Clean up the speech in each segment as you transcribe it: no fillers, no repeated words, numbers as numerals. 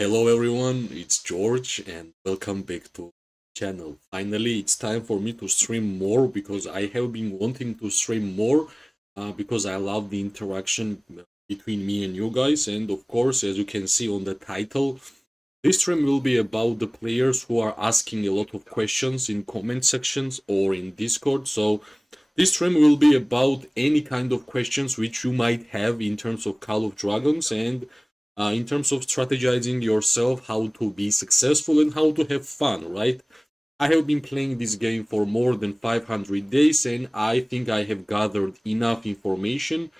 Hello everyone, it's George and welcome back to channel. Finally, it's time for me to stream more because I have been wanting to stream more because I love the interaction between me and you guys. And of course, as you can see on the title, this stream will be about the players who are asking a lot of questions in comment sections or in Discord. So this stream will be about any kind of questions which you might have in terms of Call of Dragons and in terms of strategizing yourself, how to be successful and how to have fun, right? I have been playing this game for more than 500 days and I think I have gathered enough information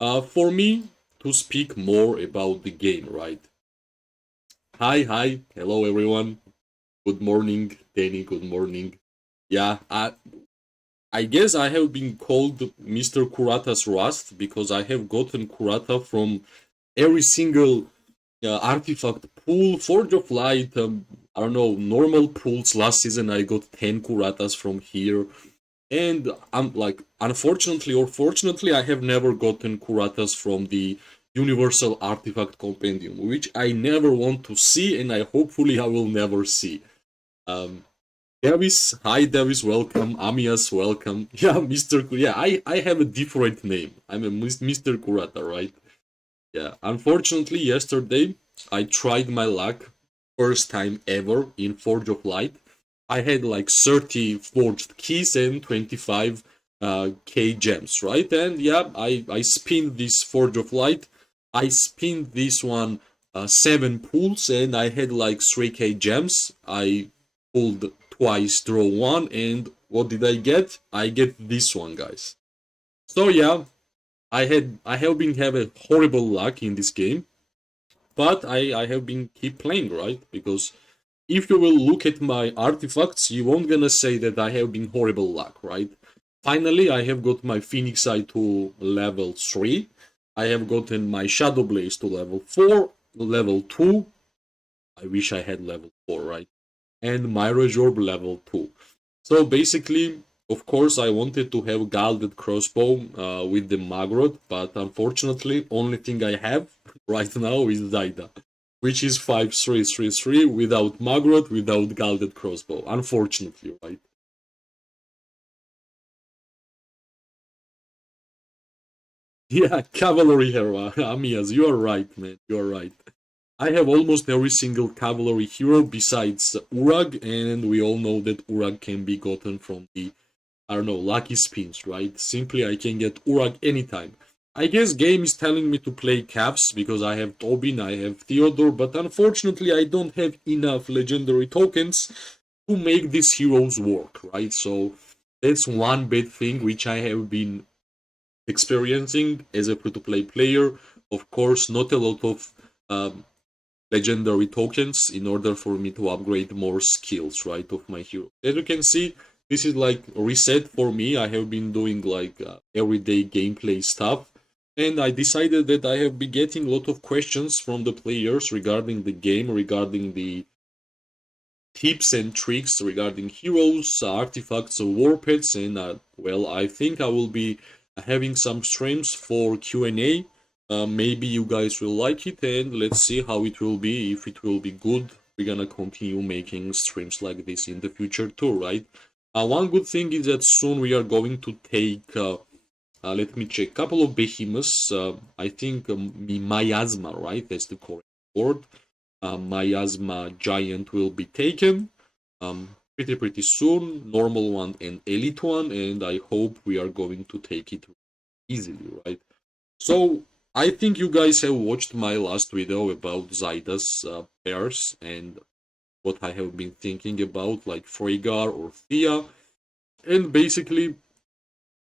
for me to speak more about the game, right? Hi, hello everyone. Good morning, Danny, good morning. Yeah, I guess I have been called Mr. Kurata's Rust because I have gotten Kurata from every single artifact pool, Forge of Light, I don't know, normal pools. Last season I got 10 Kuratas from here. And I'm like, unfortunately or fortunately, I have never gotten Kuratas from the Universal Artifact Compendium, which I never want to see and I hopefully I will never see. Um, Davis, hi Davis, welcome. Amias, welcome. Yeah, Mr. Yeah, I have a different name. I'm a Mr. Kurata, right? Yeah, unfortunately, yesterday I tried my luck, first time ever in Forge of Light. I had like 30 forged keys and 25 K gems, right? And yeah, I spinned this Forge of Light. I spinned this one 7 pulls and I had like 3K gems. I pulled twice, draw one, and what did I get? I get this one, guys. So yeah, I have been having horrible luck in this game, but I have been keep playing, right? Because if you will look at my artifacts, you won't gonna say that I have been horrible luck, right? Finally, I have got my Phoenix Eye to level 3. I have gotten my Shadow Blaze to level 4, level 2. I wish I had level 4, right? And my Resorb level 2. So basically, of course, I wanted to have Gilded Crossbow with the Magrod, but unfortunately, only thing I have right now is Zaida, which is 5333 without Magrod, without Gilded Crossbow. Unfortunately, right? Yeah, Cavalry Hero, Amias, you are right, man. You are right. I have almost every single cavalry hero besides Urag, and we all know that Urag can be gotten from the I don't know, lucky spins, right? Simply I can get Urag anytime. I guess game is telling me to play Caps because I have Tobin, I have Theodore, but unfortunately I don't have enough legendary tokens to make these heroes work, right? So that's one bad thing which I have been experiencing as a free-to-play player. Of course, not a lot of legendary tokens in order for me to upgrade more skills, right, of my hero. As you can see, this is like reset for me. I have been doing like everyday gameplay stuff, and I decided that I have been getting a lot of questions from the players regarding the game, regarding the tips and tricks regarding heroes, artifacts, war pets, and well, I think I will be having some streams for Q&A. Maybe you guys will like it, and let's see how it will be. If it will be good, we're gonna continue making streams like this in the future too, right? One good thing is that soon we are going to take, let me check, couple of behemoths. I think miasma, right? That's the correct word. Miasma giant will be taken pretty soon. Normal one and elite one, and I hope we are going to take it easily, right? So I think you guys have watched my last video about Zaida's pairs and what I have been thinking about, like Freygar or Thea, and basically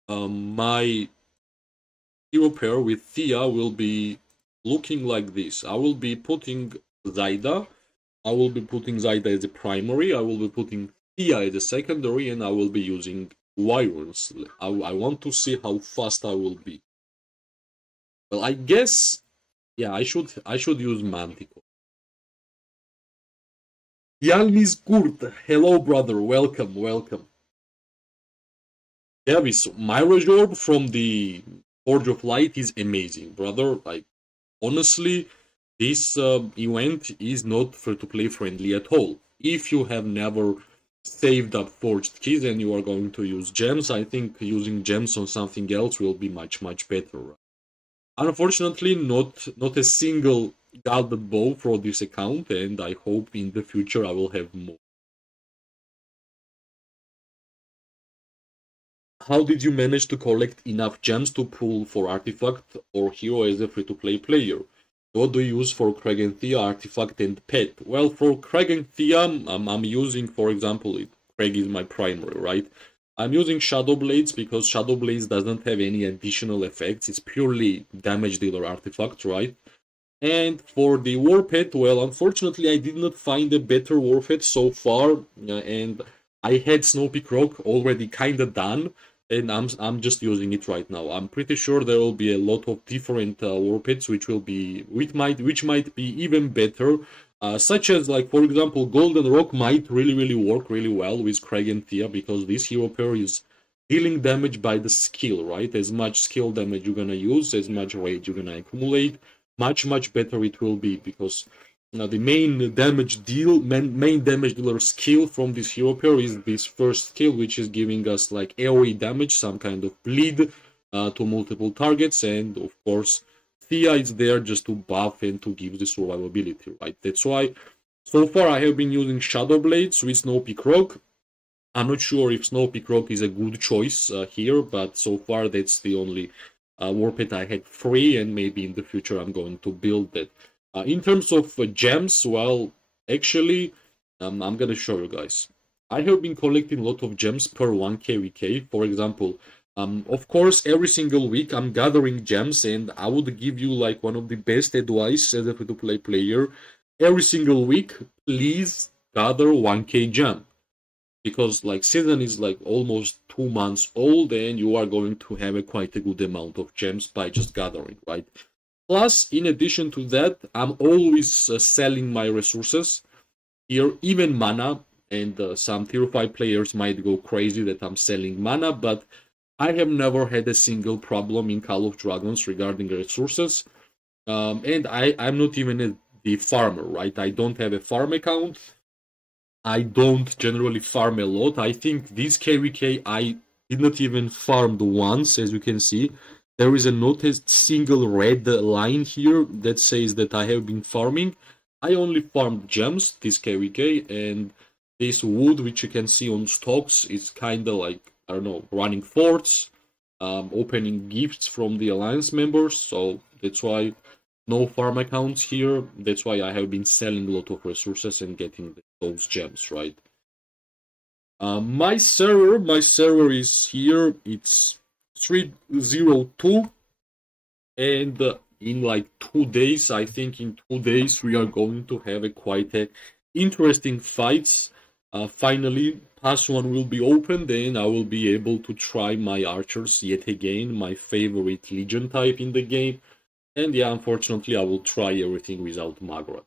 my hero pair with Thea will be looking like this. I will be putting Zaida. I will be putting Zaida as a primary. I will be putting Thea as a secondary, and I will be using Wyverns. I want to see how fast I will be. Well, I guess yeah, I should use Manticore. Yalnis Kurt, hello brother, welcome. Davis, my Major from the Forge of Light is amazing, brother. Like honestly, this event is not free-to-play friendly at all. If you have never saved up forged keys and you are going to use gems, I think using gems on something else will be much better. Unfortunately, not a single gilded bow for this account, and I hope in the future I will have more. How did you manage to collect enough gems to pull for artifact or hero as a free-to-play player? What do you use for Craig and Thea, artifact and pet? Well, for Craig and Thea, I'm using, for example, Craig is my primary, right? I'm using Shadow Blades because Shadow Blades doesn't have any additional effects. It's purely damage dealer artifact, right? And for the war pet, well, unfortunately, I did not find a better war pet so far, and I had Snoopy Croc already kinda done, and I'm just using it right now. I'm pretty sure there will be a lot of different war pets which might be even better, such as like for example, Golden Rock might really work really well with Craig and Thea because this hero pair is dealing damage by the skill, right? As much skill damage you're gonna use, as much rage you're gonna accumulate, much better it will be because the main damage dealer skill from this hero pair is this first skill, which is giving us like AoE damage, some kind of bleed to multiple targets, and of course Thea is there just to buff and to give the survivability, right? That's why so far I have been using Shadow Blades with Snoopy Croc. I'm not sure if Snoopy Croc is a good choice here, but so far that's the only war pet I had free, and maybe in the future I'm going to build that. In terms of gems, well, actually, I'm gonna show you guys. I have been collecting a lot of gems per 1 KVK. For example, of course, every single week I'm gathering gems, and I would give you like one of the best advice as a free-to-play player. Every single week, please gather 1K gem because like season is like almost 2 months old and you are going to have a quite a good amount of gems by just gathering, right? Plus, in addition to that, I'm always selling my resources here, even mana, and some tier 5 players might go crazy that I'm selling mana, but I have never had a single problem in Call of Dragons regarding resources. And I'm not even the farmer, right? I don't have a farm account. I don't generally farm a lot. I think this KVK I did not even farm once, as you can see. There is a not a single red line here that says that I have been farming. I only farmed gems, this KVK, and this wood, which you can see on stocks, is kinda like, I don't know, running forts, opening gifts from the alliance members, so that's why no farm accounts here. That's why I have been selling a lot of resources and getting those gems, right? My server is here. It's 302, and in like 2 days, I think in 2 days we are going to have a quite a interesting fights. Finally, Pass 1 will be opened, and I will be able to try my archers yet again, my favorite legion type in the game. And yeah, unfortunately, I will try everything without Magrot.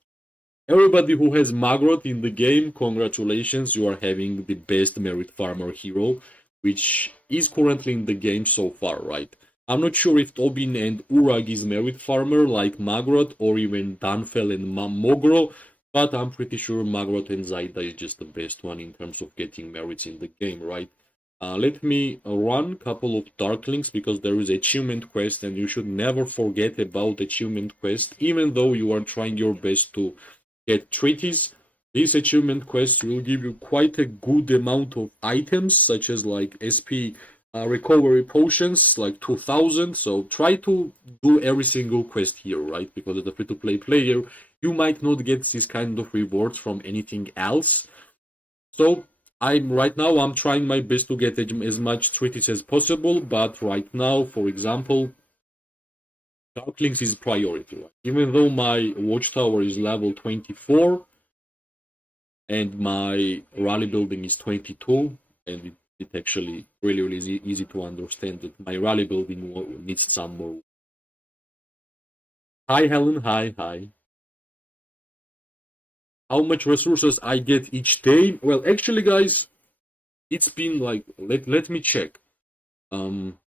Everybody who has Magrot in the game, congratulations, you are having the best merit farmer hero, which is currently in the game so far, right? I'm not sure if Tobin and Urag is merit farmer like Magrot, or even Danfel and Mogro, but I'm pretty sure Magrot and Zaida is just the best one in terms of getting merits in the game, right? Let me run a couple of Darklings because there is achievement quest and you should never forget about achievement quest even though you are trying your best to get treaties. These achievement quests will give you quite a good amount of items such as like SP recovery potions like 2000, so try to do every single quest here, right? Because as a free-to-play player you might not get this kind of rewards from anything else. So I'm trying my best to get as much treaties as possible, but right now, for example, Darklings is priority. Right? Even though my watchtower is level 24 and my rally building is 22, and it's actually really easy to understand that my rally building needs some more. Hi Helen, hi. How much resources I get each day? Well, actually, guys, it's been like let me check. Um,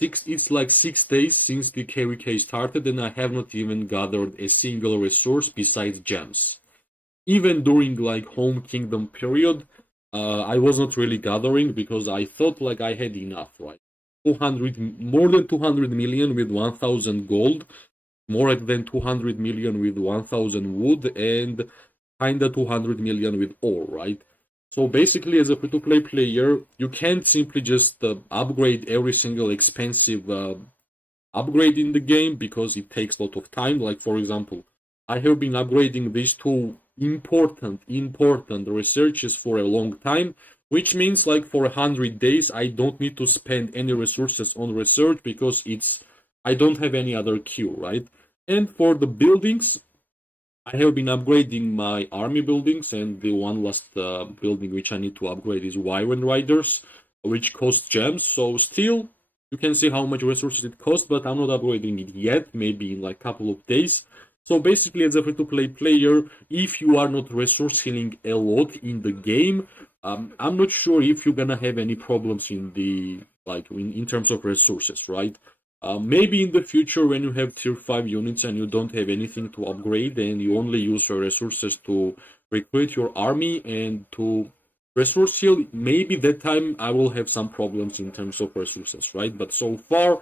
it's like 6 days since the KVK started, and I have not even gathered a single resource besides gems. Even during like home kingdom period, I was not really gathering because I thought like I had enough, right? 200, more than 200 million with 1000 gold, more than 200 million with 1000 wood, and kinda 200 million with ore, right? So basically, as a free-to-play player, you can't simply just upgrade every single expensive upgrade in the game because it takes a lot of time. Like for example, I have been upgrading these two important researches for a long time, which means like for 100 days I don't need to spend any resources on research because I don't have any other queue, right? And for the buildings, I have been upgrading my army buildings, and the one last building which I need to upgrade is Wyvern Riders, which cost gems. So still, you can see how much resources it costs, but I'm not upgrading it yet. Maybe in like a couple of days. So basically, as a free-to-play player, if you are not resource healing a lot in the game, I'm not sure if you're gonna have any problems in the like in terms of resources, right? Maybe in the future, when you have tier 5 units and you don't have anything to upgrade and you only use your resources to recruit your army and to resource heal, maybe that time I will have some problems in terms of resources, right? But so far,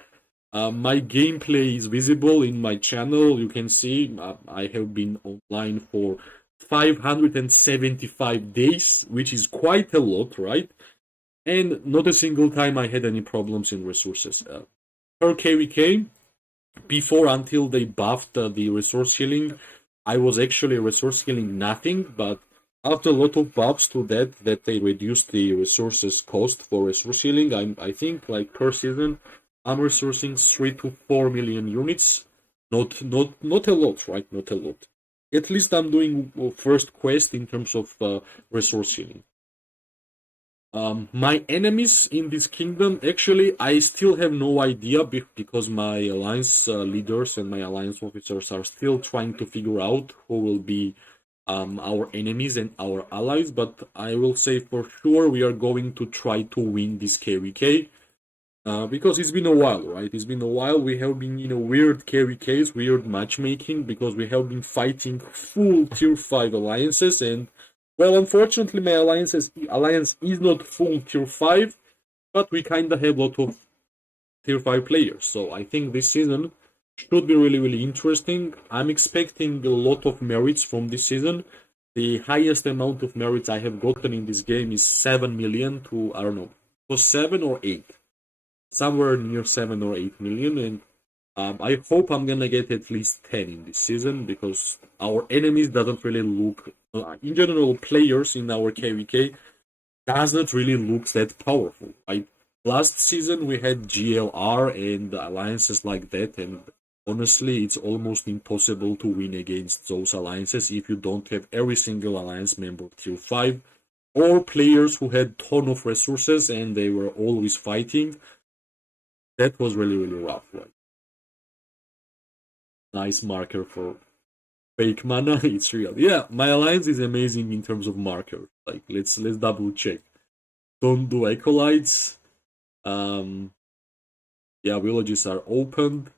my gameplay is visible in my channel. You can see I have been online for 575 days, which is quite a lot, right? And not a single time I had any problems in resources. Per KVK, before until they buffed the resource healing, I was actually resource healing nothing, but after a lot of buffs to that they reduced the resources cost for resource healing, I think like per season I'm resourcing 3 to 4 million units. Not a lot, right? Not a lot. At least I'm doing first quest in terms of resource healing. My enemies in this kingdom, actually, I still have no idea because my alliance leaders and my alliance officers are still trying to figure out who will be our enemies and our allies. But I will say for sure we are going to try to win this KVK because it's been a while, right? It's been a while. We have been in a weird KVKs, weird matchmaking because we have been fighting full tier 5 alliances and well, unfortunately, my alliance is not full tier 5, but we kind of have a lot of tier 5 players. So I think this season should be really, really interesting. I'm expecting a lot of merits from this season. The highest amount of merits I have gotten in this game is 7 million to, I don't know, it was 7 or 8. Somewhere near 7 or 8 million. And I hope I'm gonna get at least 10 in this season because our enemies doesn't really look, in general, players in our KVK doesn't really look that powerful. Right? Last season we had GLR and alliances like that, and honestly, it's almost impossible to win against those alliances if you don't have every single alliance member tier 5 or players who had ton of resources and they were always fighting. That was really, really rough, right? Nice marker for fake mana. It's real. Yeah, my alliance is amazing in terms of marker. Like let's double check. Don't do acolytes. Um, yeah, villages are opened.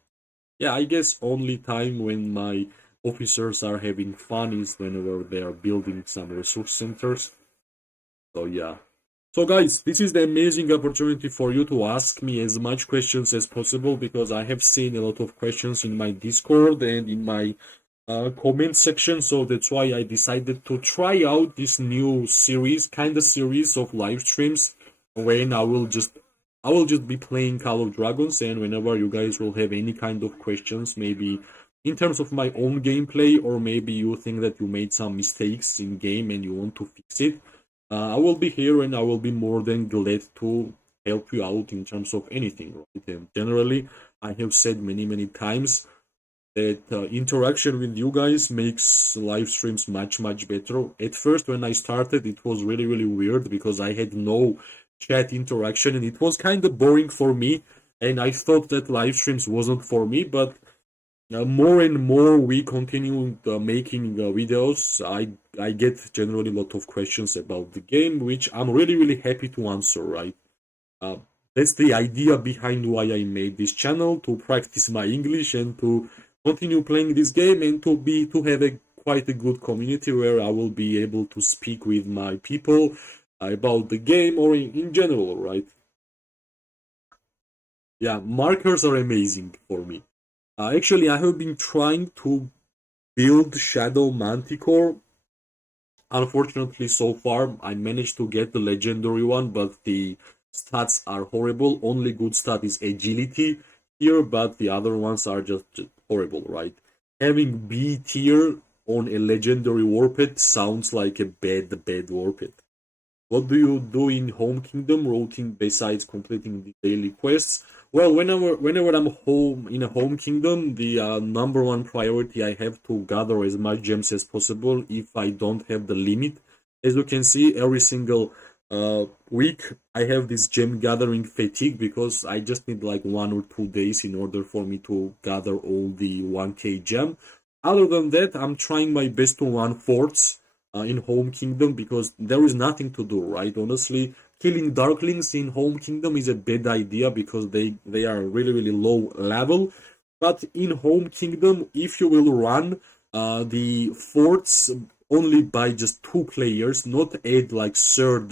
Yeah, I guess only time when my officers are having fun is whenever they are building some resource centers. So yeah. So guys, this is the amazing opportunity for you to ask me as much questions as possible because I have seen a lot of questions in my Discord and in my comment section. So that's why I decided to try out this new series, kind of series of live streams when I will just be playing Call of Dragons, and whenever you guys will have any kind of questions, maybe in terms of my own gameplay, or maybe you think that you made some mistakes in game and you want to fix it, I will be here and I will be more than glad to help you out in terms of anything, right? And generally, I have said many times that interaction with you guys makes live streams much better. At first, when I started, it was really weird because I had no chat interaction and it was kind of boring for me. And I thought that live streams wasn't for me, but more and more we continue making videos. I get generally a lot of questions about the game, which I'm really happy to answer, right? That's the idea behind why I made this channel, to practice my English and to continue playing this game, and to have a quite a good community where I will be able to speak with my people about the game or in general, right? Yeah, markers are amazing for me. Actually, I have been trying to build Shadow Manticore. Unfortunately, so far, I managed to get the legendary one, but the stats are horrible. Only good stat is agility here, but the other ones are just horrible, right? Having B tier on a legendary warped sounds like a bad warped. What do you do in Home Kingdom routing besides completing the daily quests? Well, whenever I'm home in a Home Kingdom, the number one priority I have to gather as much gems as possible if I don't have the limit. As you can see, every single week I have this gem gathering fatigue because I just need like 1 or 2 days in order for me to gather all the 1k gem. Other than that, I'm trying my best to run forts in Home Kingdom because there is nothing to do, right? Honestly, killing Darklings in Home Kingdom is a bad idea because they are really low level. But in Home Kingdom, if you will run the forts only by just 2 players, not add like third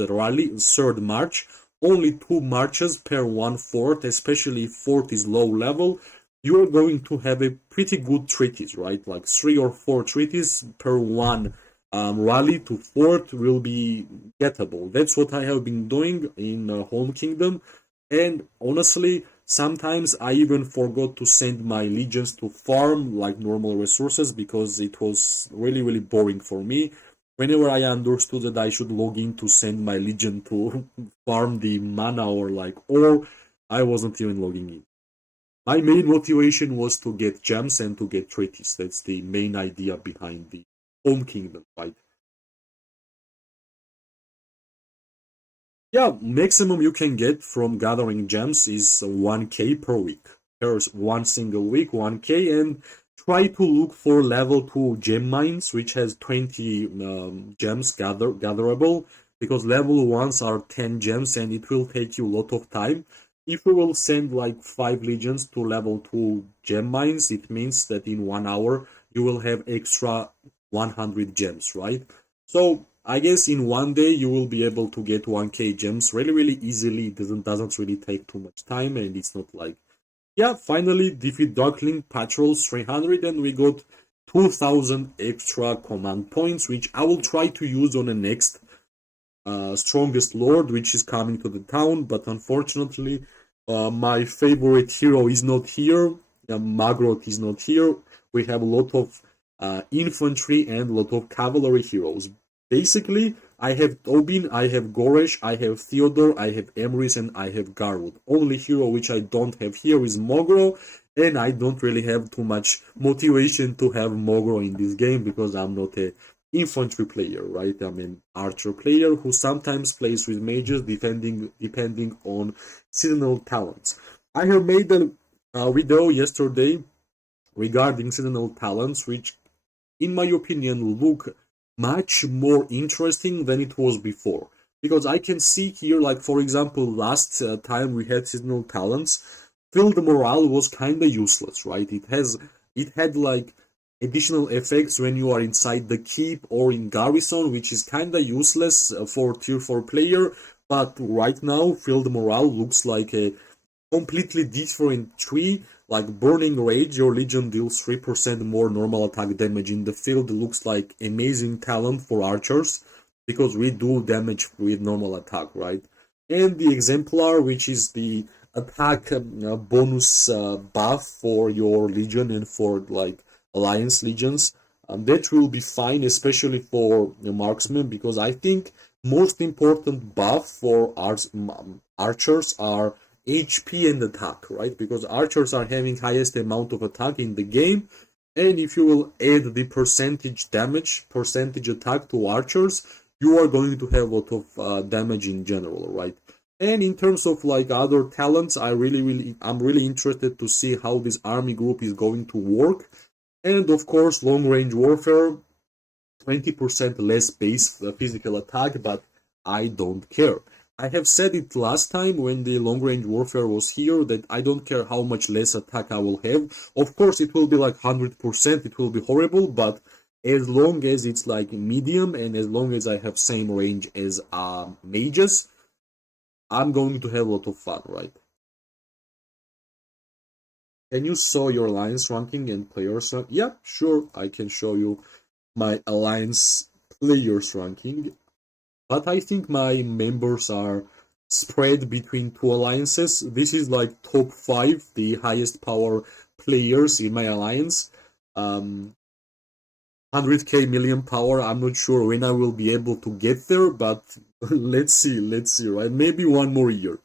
march, only 2 marches per one fort, especially if fort is low level, you are going to have a pretty good treaties, right? Like 3 or 4 treaties per one rally to fort will be gettable. That's what I have been doing in Home Kingdom, and honestly, sometimes I even forgot to send my legions to farm like normal resources because it was really boring for me. Whenever I understood that I should log in to send my legion to farm the mana or like ore, I wasn't even logging in. My main motivation was to get gems and to get treaties. That's the main idea behind the Home Kingdom, right? Yeah, maximum you can get from gathering gems is 1k per week. There's one single week, 1k, and try to look for level 2 gem mines, which has 20 gems gatherable, because level 1s are 10 gems and it will take you a lot of time. If you will send like 5 legions to level 2 gem mines, it means that in 1 hour you will have extra 100 gems, right? So I guess in one day you will be able to get 1k gems really easily. It doesn't really take too much time, and it's not like, yeah, finally defeat Darkling patrols 300 and we got 2000 extra command points, which I will try to use on the next strongest lord, which is coming to the town. But unfortunately, my favorite hero is not here. Magrot is not here. We have a lot of infantry and a lot of cavalry heroes. Basically, I have Tobin, I have Goresh, I have Theodore, I have Emrys, and I have Garwood. Only hero which I don't have here is Mogro, and I don't really have too much motivation to have Mogro in this game because I'm not a infantry player, right? I'm an archer player who sometimes plays with mages depending on seasonal talents. I have made a video yesterday regarding seasonal talents, which in my opinion look much more interesting than it was before. Because I can see here, like for example, last time we had seasonal talents, field morale was kinda useless, right? It had like additional effects when you are inside the keep or in garrison, which is kinda useless for tier 4 player. But right now, field morale looks like a completely different tree. Like Burning Rage, your legion deals 3% more normal attack damage in the field. Looks like amazing talent for archers because we do damage with normal attack, right? And the Exemplar, which is the attack bonus buff for your legion and for like alliance legions, that will be fine, especially for the marksman, because I think most important buff for archers are HP and attack, right? Because archers are having highest amount of attack in the game, and if you will add the percentage damage, percentage attack to archers, you are going to have a lot of damage in general, right? And in terms of like other talents, I'm really interested to see how this army group is going to work. And of course, long range warfare, 20% less base physical attack, but I don't care. I have said it last time when the long range warfare was here that I don't care how much less attack I will have. Of course, it will be like 100%, it will be horrible, but as long as it's like medium and as long as I have same range as mages, I'm going to have a lot of fun, right? Can you show your alliance ranking and players rank? Yeah, sure, I can show you my alliance players ranking. But I think my members are spread between two alliances. This is like top five, the highest power players in my alliance. 100k million power. I'm not sure when I will be able to get there, but let's see, right? Maybe one more year.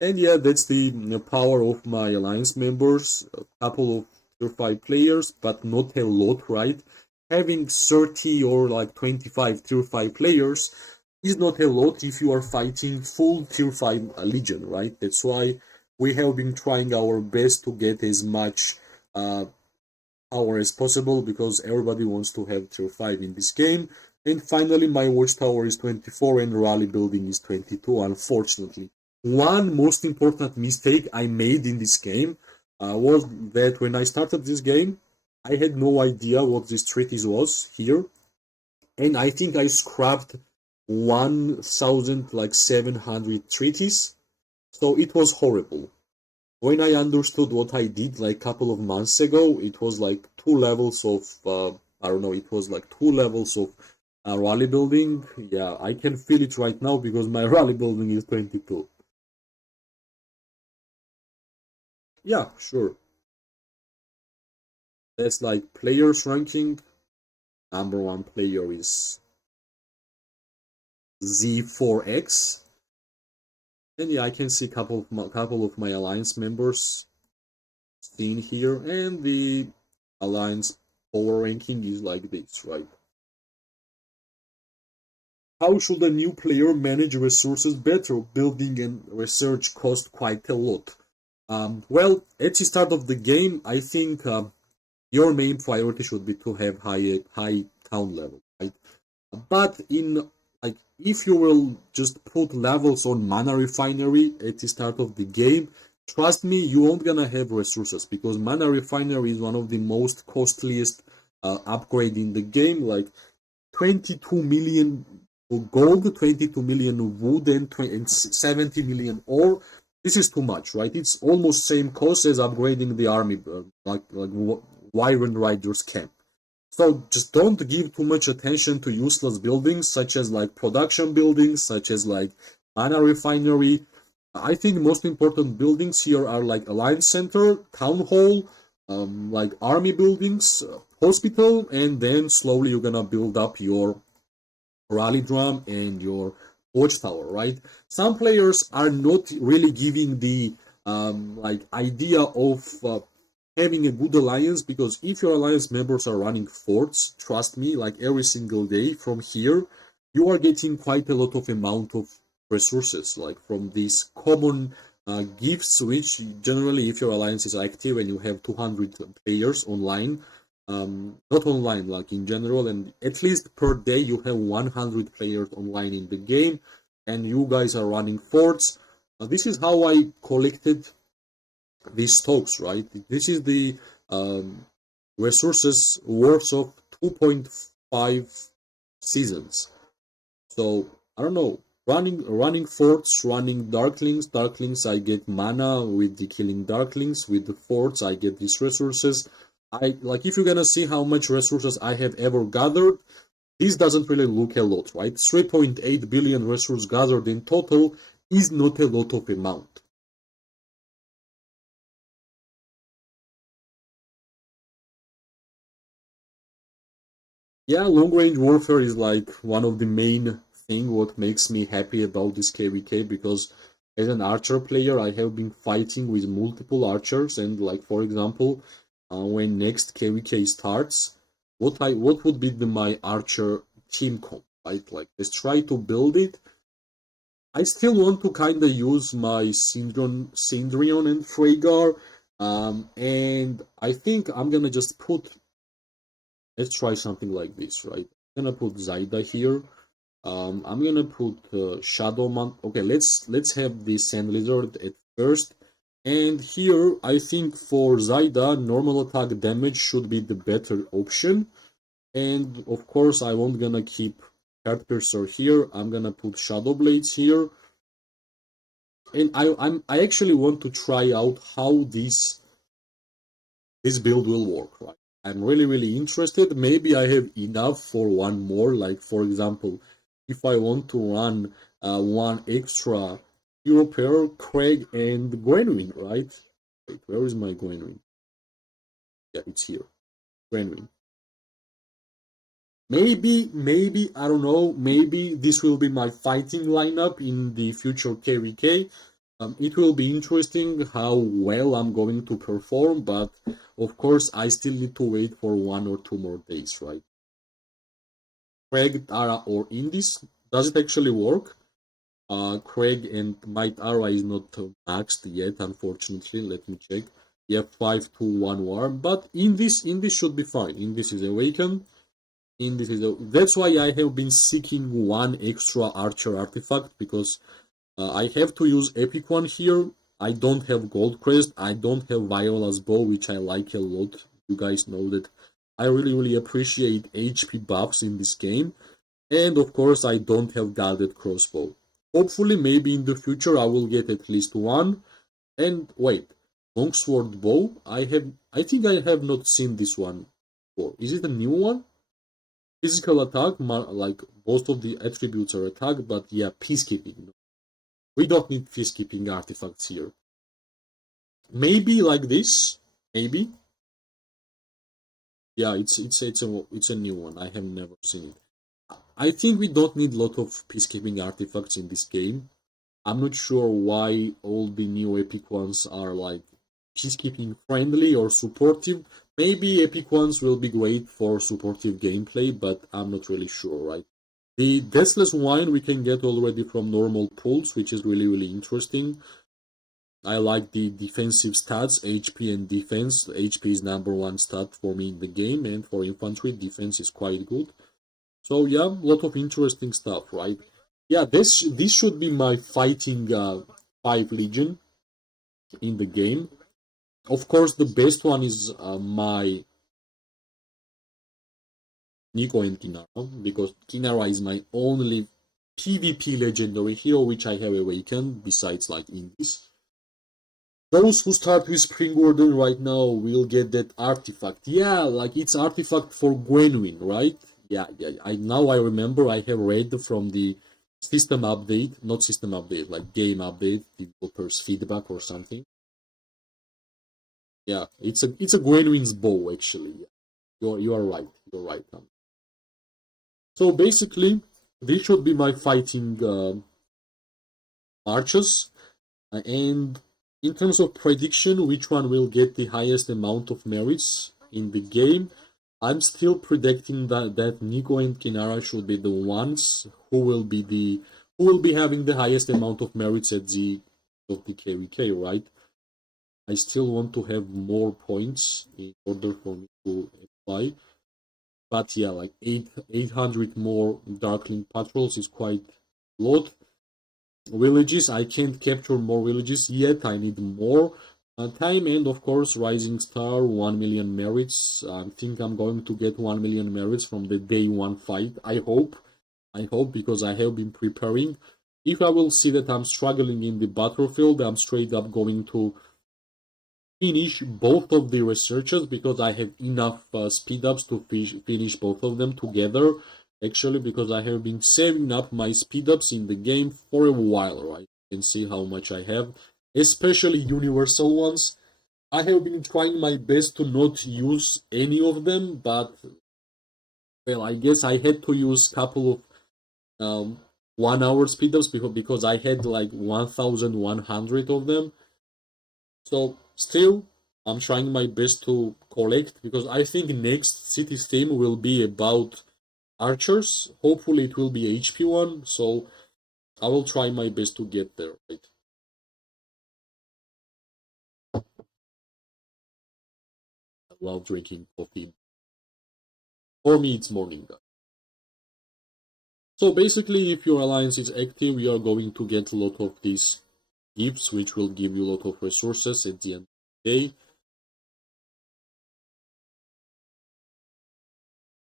And yeah, that's the power of my alliance members. A couple of tier 5 players, but not a lot, right? Having 30 or like 25 tier 5 players is not a lot if you are fighting full tier 5 legion, right? That's why we have been trying our best to get as much power as possible because everybody wants to have tier 5 in this game. And finally, my watchtower is 24 and rally building is 22, unfortunately. One most important mistake I made in this game was that when I started this game, I had no idea what this treatise was here, and I think I scrapped 1,000 like 700 treaties, so it was horrible. When I understood what I did like a couple of months ago, it was like two levels of I don't know, it was like two levels of rally building. Yeah, I can feel it right now because my rally building is 22. Yeah, sure. That's like players ranking. Number one player is Z4X. And yeah, I can see couple of my alliance members seen here, and the alliance power ranking is like this, right? How should a new player manage resources better? Building and research cost quite a lot. Well, at the start of the game, I think your main priority should be to have high town level, right? But in like if you will just put levels on mana refinery at the start of the game, trust me, you won't gonna have resources because mana refinery is one of the most costliest upgrade in the game. Like 22 million gold, 22 million wood, and 70 million ore. This is too much, right? It's almost same cost as upgrading the army, like Wyvern Riders camp. So just don't give too much attention to useless buildings such as like production buildings, such as like mana refinery. I think most important buildings here are like Alliance Center, Town Hall, like army buildings, hospital, and then slowly you're gonna build up your rally drum and your watchtower, right? Some players are not really giving the like idea of having a good alliance because if your alliance members are running forts, trust me, like every single day from here, you are getting quite a lot of amount of resources, like from these common gifts, which generally, if your alliance is active and you have 200 players online, not online, like in general, and at least per day you have 100 players online in the game, and you guys are running forts. This is how I collected these stocks, right? This is the resources worth of 2.5 seasons. So I don't know, running forts, running darklings. I get mana with the killing darklings. With the forts, I get these resources. I like if you're gonna see how much resources I have ever gathered. This doesn't really look a lot, right? 3.8 billion resources gathered in total is not a lot of amount. Yeah, long range warfare is like one of the main thing what makes me happy about this KVK because as an archer player I have been fighting with multiple archers and like for example when next KVK starts what would be my archer team comp, right? Like let's try to build it. I still want to kind of use my Syndrion and Freygar, and I think I'm gonna just put. Let's try something like this, right? I'm gonna put Zaida here. I'm gonna put Shadow Man. Okay, let's have the Sand Lizard at first. And here, I think for Zaida, normal attack damage should be the better option. And of course, I won't gonna keep Heart Piercer here. I'm gonna put Shadow Blades here. And I actually want to try out how this build will work, right? I'm really interested. Maybe I have enough for one more. Like for example, if I want to run one extra hero pair, Craig and Gwenwyn, right? Wait, where is my Gwenwyn? Yeah, it's here. Gwenwyn. Maybe I don't know. Maybe this will be my fighting lineup in the future KVK. It will be interesting how well I'm going to perform, but of course I still need to wait for 1 or 2 more days, right? Craig, Tara, or Indies, does it actually work? Craig and Might Ara is not maxed yet, unfortunately. Let me check. Yeah, 5-2-1 war, but Indies should be fine. Indies is awakened. That's why I have been seeking one extra archer artifact because I have to use epic one here. I don't have gold crest. I don't have Viola's bow, which I like a lot. You guys know that I really appreciate HP buffs in this game. And of course, I don't have guarded crossbow. Hopefully, maybe in the future I will get at least one. And wait, longsword bow. I think I have not seen this one before. Is it a new one? Physical attack, like most of the attributes are attack, but yeah, peacekeeping. We don't need peacekeeping artifacts here. Maybe like this. Maybe. Yeah, it's a new one. I have never seen it. I think we don't need a lot of peacekeeping artifacts in this game. I'm not sure why all the new epic ones are like peacekeeping friendly or supportive. Maybe epic ones will be great for supportive gameplay, but I'm not really sure, right? The Deathless Wine we can get already from normal pulls, which is really interesting. I like the defensive stats, HP and defense. HP is number one stat for me in the game, and for infantry, defense is quite good. So yeah, a lot of interesting stuff, right? Yeah, this should be my fighting 5 legion in the game. Of course, the best one is my Nico and Kinara, because Kinara is my only PvP legendary hero which I have awakened, besides like Indies. Those who start with Spring Warden right now will get that artifact. Yeah, like it's artifact for Gwenwyn, right? Yeah. I remember I have read from the system update, not system update, like game update, developers feedback or something. Yeah, it's a Gwenwyn's bow actually. You are right. You're right. So basically, this should be my fighting archers. And in terms of prediction, which one will get the highest amount of merits in the game, I'm still predicting that Nico and Kinara should be the ones who will be having the highest amount of merits at the of the KVK, right? I still want to have more points in order for me to apply. But yeah, like 800 more Darkling patrols is quite a lot. Villages, I can't capture more villages yet. I need more time, and of course Rising Star 1 million merits. I think I'm going to get 1 million merits from the day one fight. I hope because I have been preparing. If I will see that I'm struggling in the battlefield, I'm straight up going to finish both of the researchers because I have enough speed ups to finish both of them together. Actually, because I have been saving up my speed ups in the game for a while, right? You can see how much I have, especially universal ones. I have been trying my best to not use any of them, but well, I guess I had to use couple of 1 hour speed ups because I had like 1,100 of them. So still, I'm trying my best to collect because I think next city's theme will be about archers. Hopefully, it will be HP one. So I will try my best to get there. Right? I love drinking coffee. For me, it's morning. So basically, if your alliance is active, you are going to get a lot of these gifts, which will give you a lot of resources at the end of the day.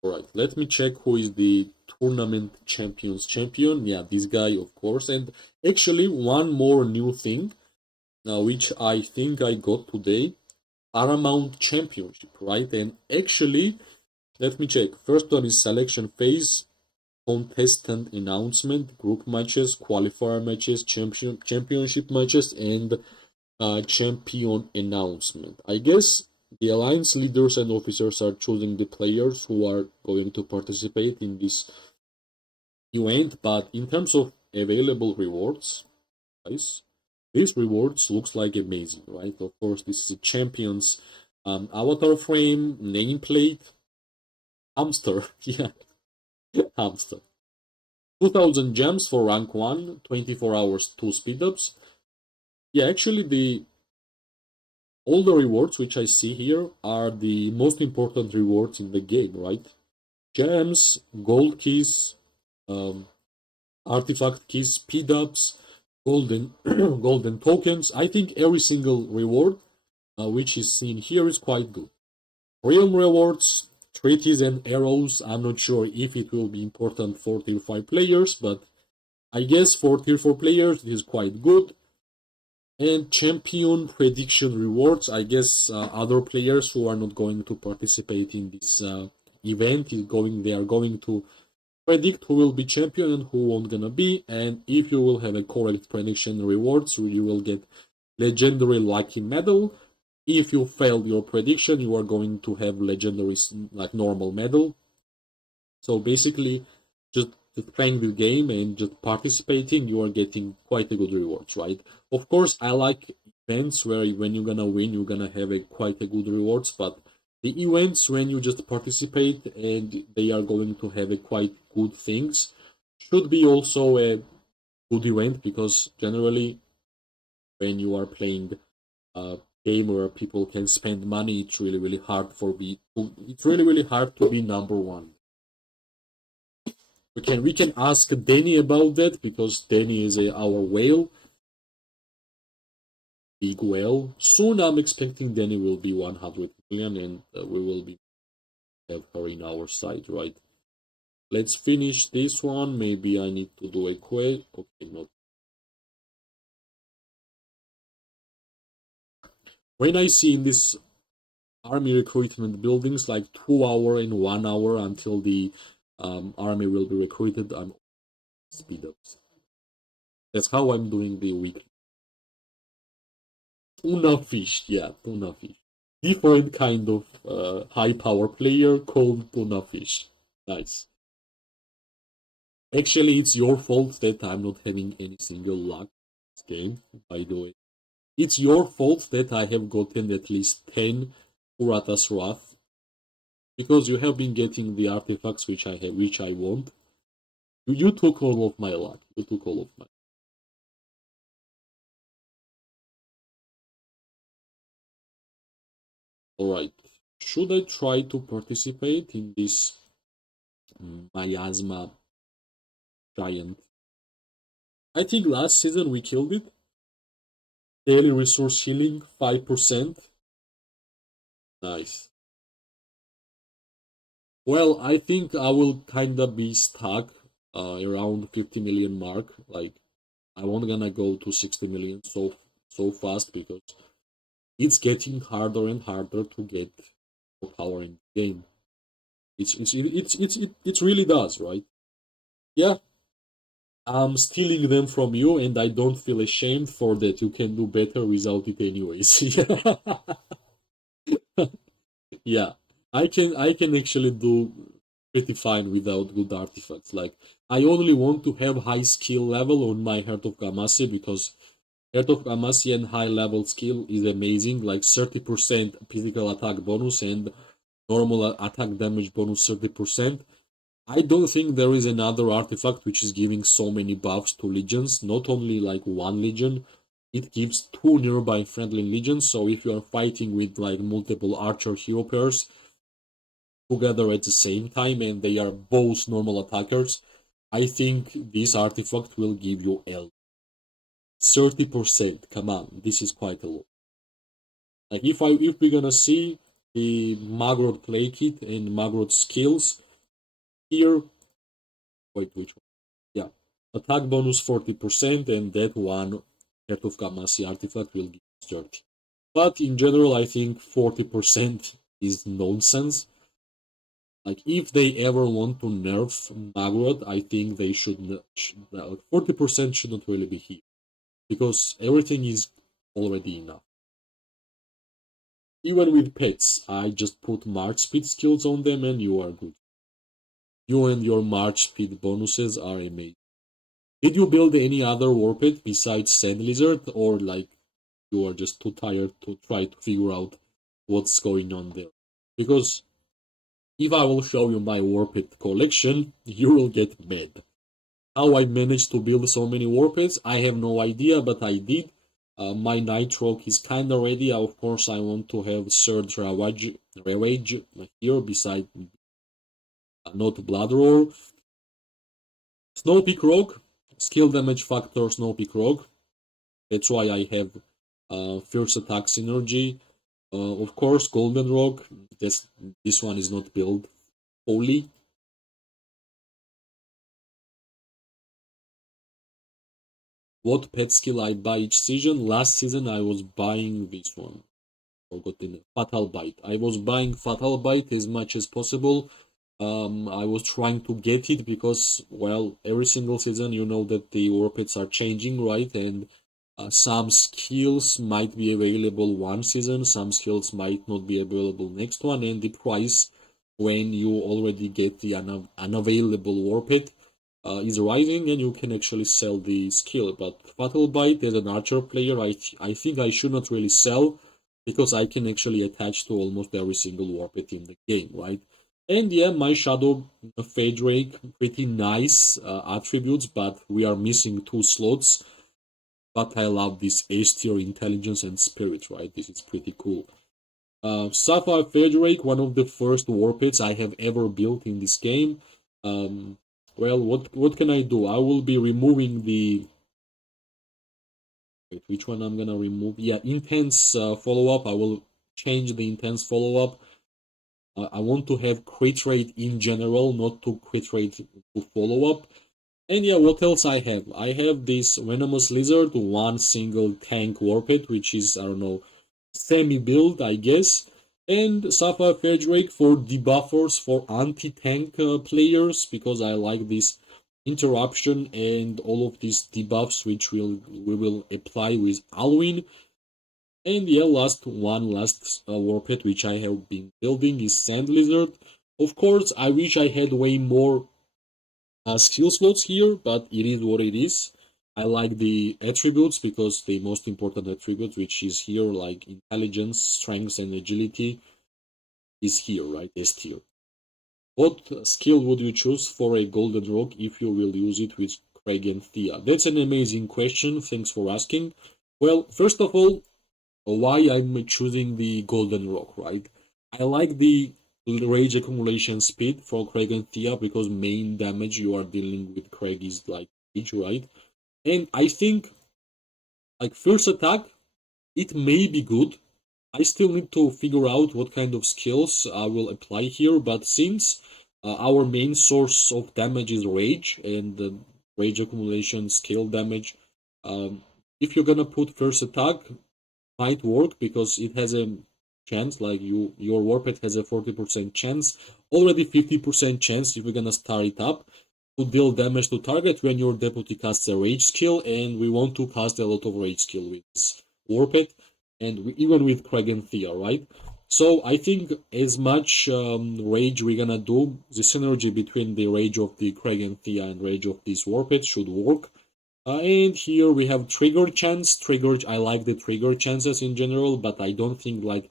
Alright, let me check who is the tournament champions champion. Yeah, this guy, of course. And actually, one more new thing, which I think I got today, Paramount Championship, right? And actually, let me check. First one is selection phase, contestant announcement, group matches, qualifier matches, championship matches, and champion announcement. I guess the alliance leaders and officers are choosing the players who are going to participate in this event, but in terms of available rewards, guys, these rewards looks like amazing, right? Of course, this is a champion's avatar frame, nameplate, hamster, yeah, hamster. 2000 gems for rank 1, 24 hours 2 speedups. Yeah, actually all the rewards which I see here are the most important rewards in the game, right? Gems, gold keys, um, artifact keys, speedups, golden golden tokens. I think every single reward which is seen here is quite good. Realm rewards, treaties and arrows. I'm not sure if it will be important for tier 5 players, but I guess for tier 4 players it is quite good. And champion prediction rewards. I guess other players who are not going to participate in this event they are going to predict who will be champion and who won't gonna be. And if you will have a correct prediction rewards, you will get legendary lucky medal. If you failed your prediction, you are going to have legendary like normal medal. So basically, just playing the game and just participating, you are getting quite a good rewards, right? Of course, I like events where when you're gonna win, you're gonna have quite a good rewards, but the events when you just participate and they are going to have a quite good things should be also a good event, because generally when you are playing a game where people can spend money, it's really hard to be number one. We can ask Danny about that, because Danny is our whale, big whale. Soon I'm expecting Danny will be 100 million, and we will have her in our side, right? Let's finish this one. Maybe I need to do a quest. Okay, not. When I see in this army recruitment buildings like 2 hour and 1 hour until the army will be recruited, I'm speed ups. That's how I'm doing the weekly. Tuna fish, yeah, tuna fish. Different kind of high power player called tuna fish. Nice. Actually, it's your fault that I'm not having any single luck in this game, by the way. It's your fault that I have gotten at least 10 Urata's Wrath, because you have been getting the artifacts which I want. You took all of my luck. You took all of my. Alright. Should I try to participate in this miasma giant? I think last season we killed it. Daily resource healing 5%. Nice. Well, I think I will kinda be stuck around 50 million mark. Like, I won't gonna go to 60 million so fast, because it's getting harder and harder to get more power in the game. It really does, right? Yeah, I'm stealing them from you, and I don't feel ashamed for that. You can do better without it anyways. Yeah, I can actually do pretty fine without good artifacts. Like, I only want to have high skill level on my Heart of Gamasi, because Heart of Gamasi and high level skill is amazing. Like 30% physical attack bonus and normal attack damage bonus 30%. I don't think there is another artifact which is giving so many buffs to legions. Not only like one legion, it gives two nearby friendly legions. So if you are fighting with like multiple archer hero pairs together at the same time and they are both normal attackers, I think this artifact will give you 30%. Come on, this is quite a lot. Like if we're gonna see the Magrod play kit and Magrod skills here, wait, which one? Yeah, attack bonus 40%, and that one Heart of Kamasi artifact will give 30. But in general, I think 40% is nonsense. Like if they ever want to nerf Magrod, I think they should 40% should not really be here because everything is already enough. Even with pets, I just put March speed skills on them and you are good. You and your March speed bonuses are amazing. Did you build any other war pet besides Sand Lizard, or like you are just too tired to try to figure out what's going on there? Because if I will show you my war pet collection, you will get mad. How I managed to build so many war pets, I have no idea, but I did. My Nighthawk is kinda ready. Of course, I want to have Surge Ravage here beside not Blood Roar. Snowpeak Rogue, skill damage factor Snowpeak Rogue. That's why I have Fierce Attack Synergy. Of course, Golden Rogue. This one is not built fully. What pet skill I buy each season? Last season I was buying this one. Forgotten Fatal Bite. I was buying Fatal Bite as much as possible. I was trying to get it because, well, every single season you know that the war pets are changing, right? And some skills might be available one season, some skills might not be available next one, and the price when you already get the unavailable war pet is rising and you can actually sell the skill. But Fatal Bite as an archer player, I think I should not really sell because I can actually attach to almost every single war pet in the game, right? And yeah, my Shadow Fade Drake, pretty nice attributes, but we are missing 2 slots. But I love this S tier intelligence and spirit, right? This is pretty cool. Sapphire Fade Drake, one of the first war pets I have ever built in this game. Well, what can I do? I will be removing the... Wait, which one I'm gonna remove? Yeah, intense follow-up. I will change the intense follow-up. I want to have crit rate in general, not to crit rate to follow-up. And yeah, what else I have? I have this Venomous Lizard, one single tank war pet, which is, I don't know, semi-build, I guess. And Sapphire Fair Drake for debuffers for anti-tank players, because I like this interruption and all of these debuffs which we will apply with Alwyn. And yeah, last war pet which I have been building is Sand Lizard. Of course, I wish I had way more skill slots here, but it is what it is. I like the attributes because the most important attribute, which is here, like intelligence, strength, and agility, is here, right? S tier. What skill would you choose for a Golden Rogue if you will use it with Craig and Thea? That's an amazing question. Thanks for asking. Well, first of all, why I'm choosing the Golden Rogue, right? I like the rage accumulation speed for Craig and Thea because main damage you are dealing with Craig is like rage, right? And I think like first attack, it may be good. I still need to figure out what kind of skills I will apply here, but since our main source of damage is rage and the rage accumulation skill damage, if you're gonna put first attack, might work because it has a chance, like your warped has a 40% chance, already 50% chance if we're gonna start it up to deal damage to target when your deputy casts a rage skill, and we want to cast a lot of rage skill with this warped, and even with Craig and Thea, right? So I think as much rage we're gonna do, the synergy between the rage of the Craig and Thea and rage of this warped should work. And here we have trigger chance. I like the trigger chances in general, but I don't think like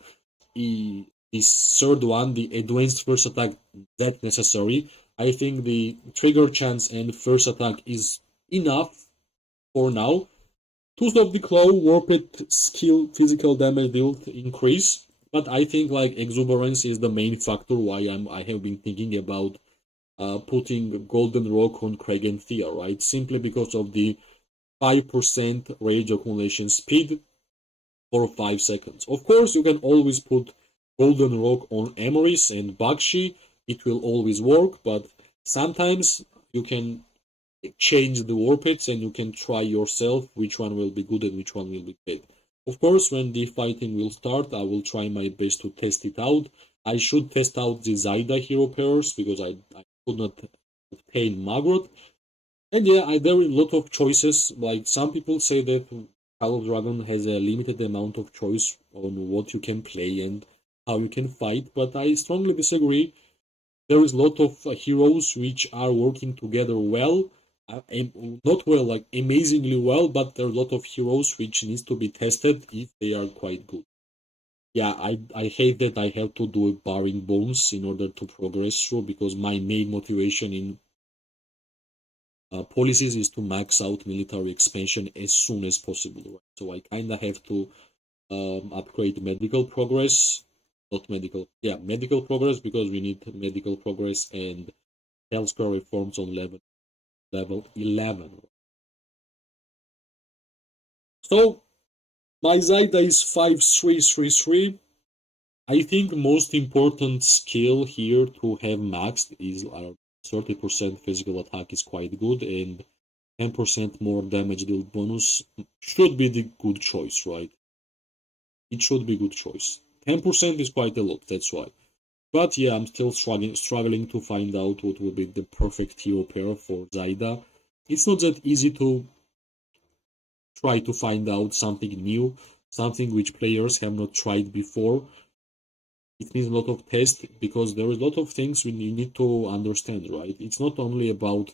this third one, the advanced first attack, that necessary. I think the trigger chance and first attack is enough for now. Tooth of the Claw, warped skill, physical damage deal increase, but I think like exuberance is the main factor why I have been thinking about putting Golden Rock on Craig and Thea, right? Simply because of the 5% rage accumulation speed for 5 seconds. Of course, you can always put Golden Rock on Emeris and Bakshi. It will always work, but sometimes you can change the warpits and you can try yourself which one will be good and which one will be bad. Of course, when the fighting will start, I will try my best to test it out. I should test out the Zaida hero pairs because I could not obtain Magrot. And yeah, there are a lot of choices. Like some people say that Call of Dragon has a limited amount of choice on what you can play and how you can fight, but I strongly disagree. There is a lot of heroes which are working together well, not well, like amazingly well, but there are a lot of heroes which needs to be tested if they are quite good. Yeah, I hate that I have to do barring bones in order to progress through because my main motivation in policies is to max out military expansion as soon as possible. Right? So I kind of have to upgrade medical progress, not medical, yeah, medical progress because we need medical progress and healthcare reforms on level 11. So my Zaida is 5333. I think most important skill here to have maxed is 30% physical attack is quite good and 10% more damage deal bonus should be the good choice, right? It should be good choice. 10% is quite a lot, that's why. But yeah, I'm still struggling to find out what will be the perfect hero pair for Zaida. It's not that easy to try to find out something new, something which players have not tried before. It needs a lot of test because there is a lot of things you need to understand, right? It's not only about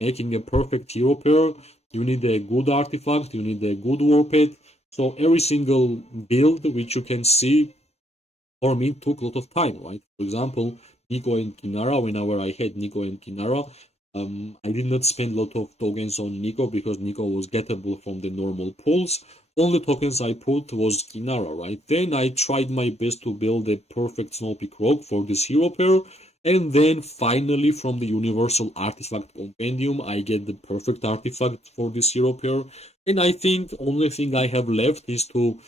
making a perfect hero pair, you need a good artifact, you need a good warped. So every single build which you can see for me took a lot of time, right? For example, Nico and Kinara, whenever I had Nico and Kinara, I did not spend a lot of tokens on Nico because Nico was gettable from the normal pools. Only tokens I put was Kinara, right? Then I tried my best to build a perfect Snowpeak Rogue for this hero pair, and then finally from the Universal Artifact Compendium I get the perfect artifact for this hero pair, and I think only thing I have left is to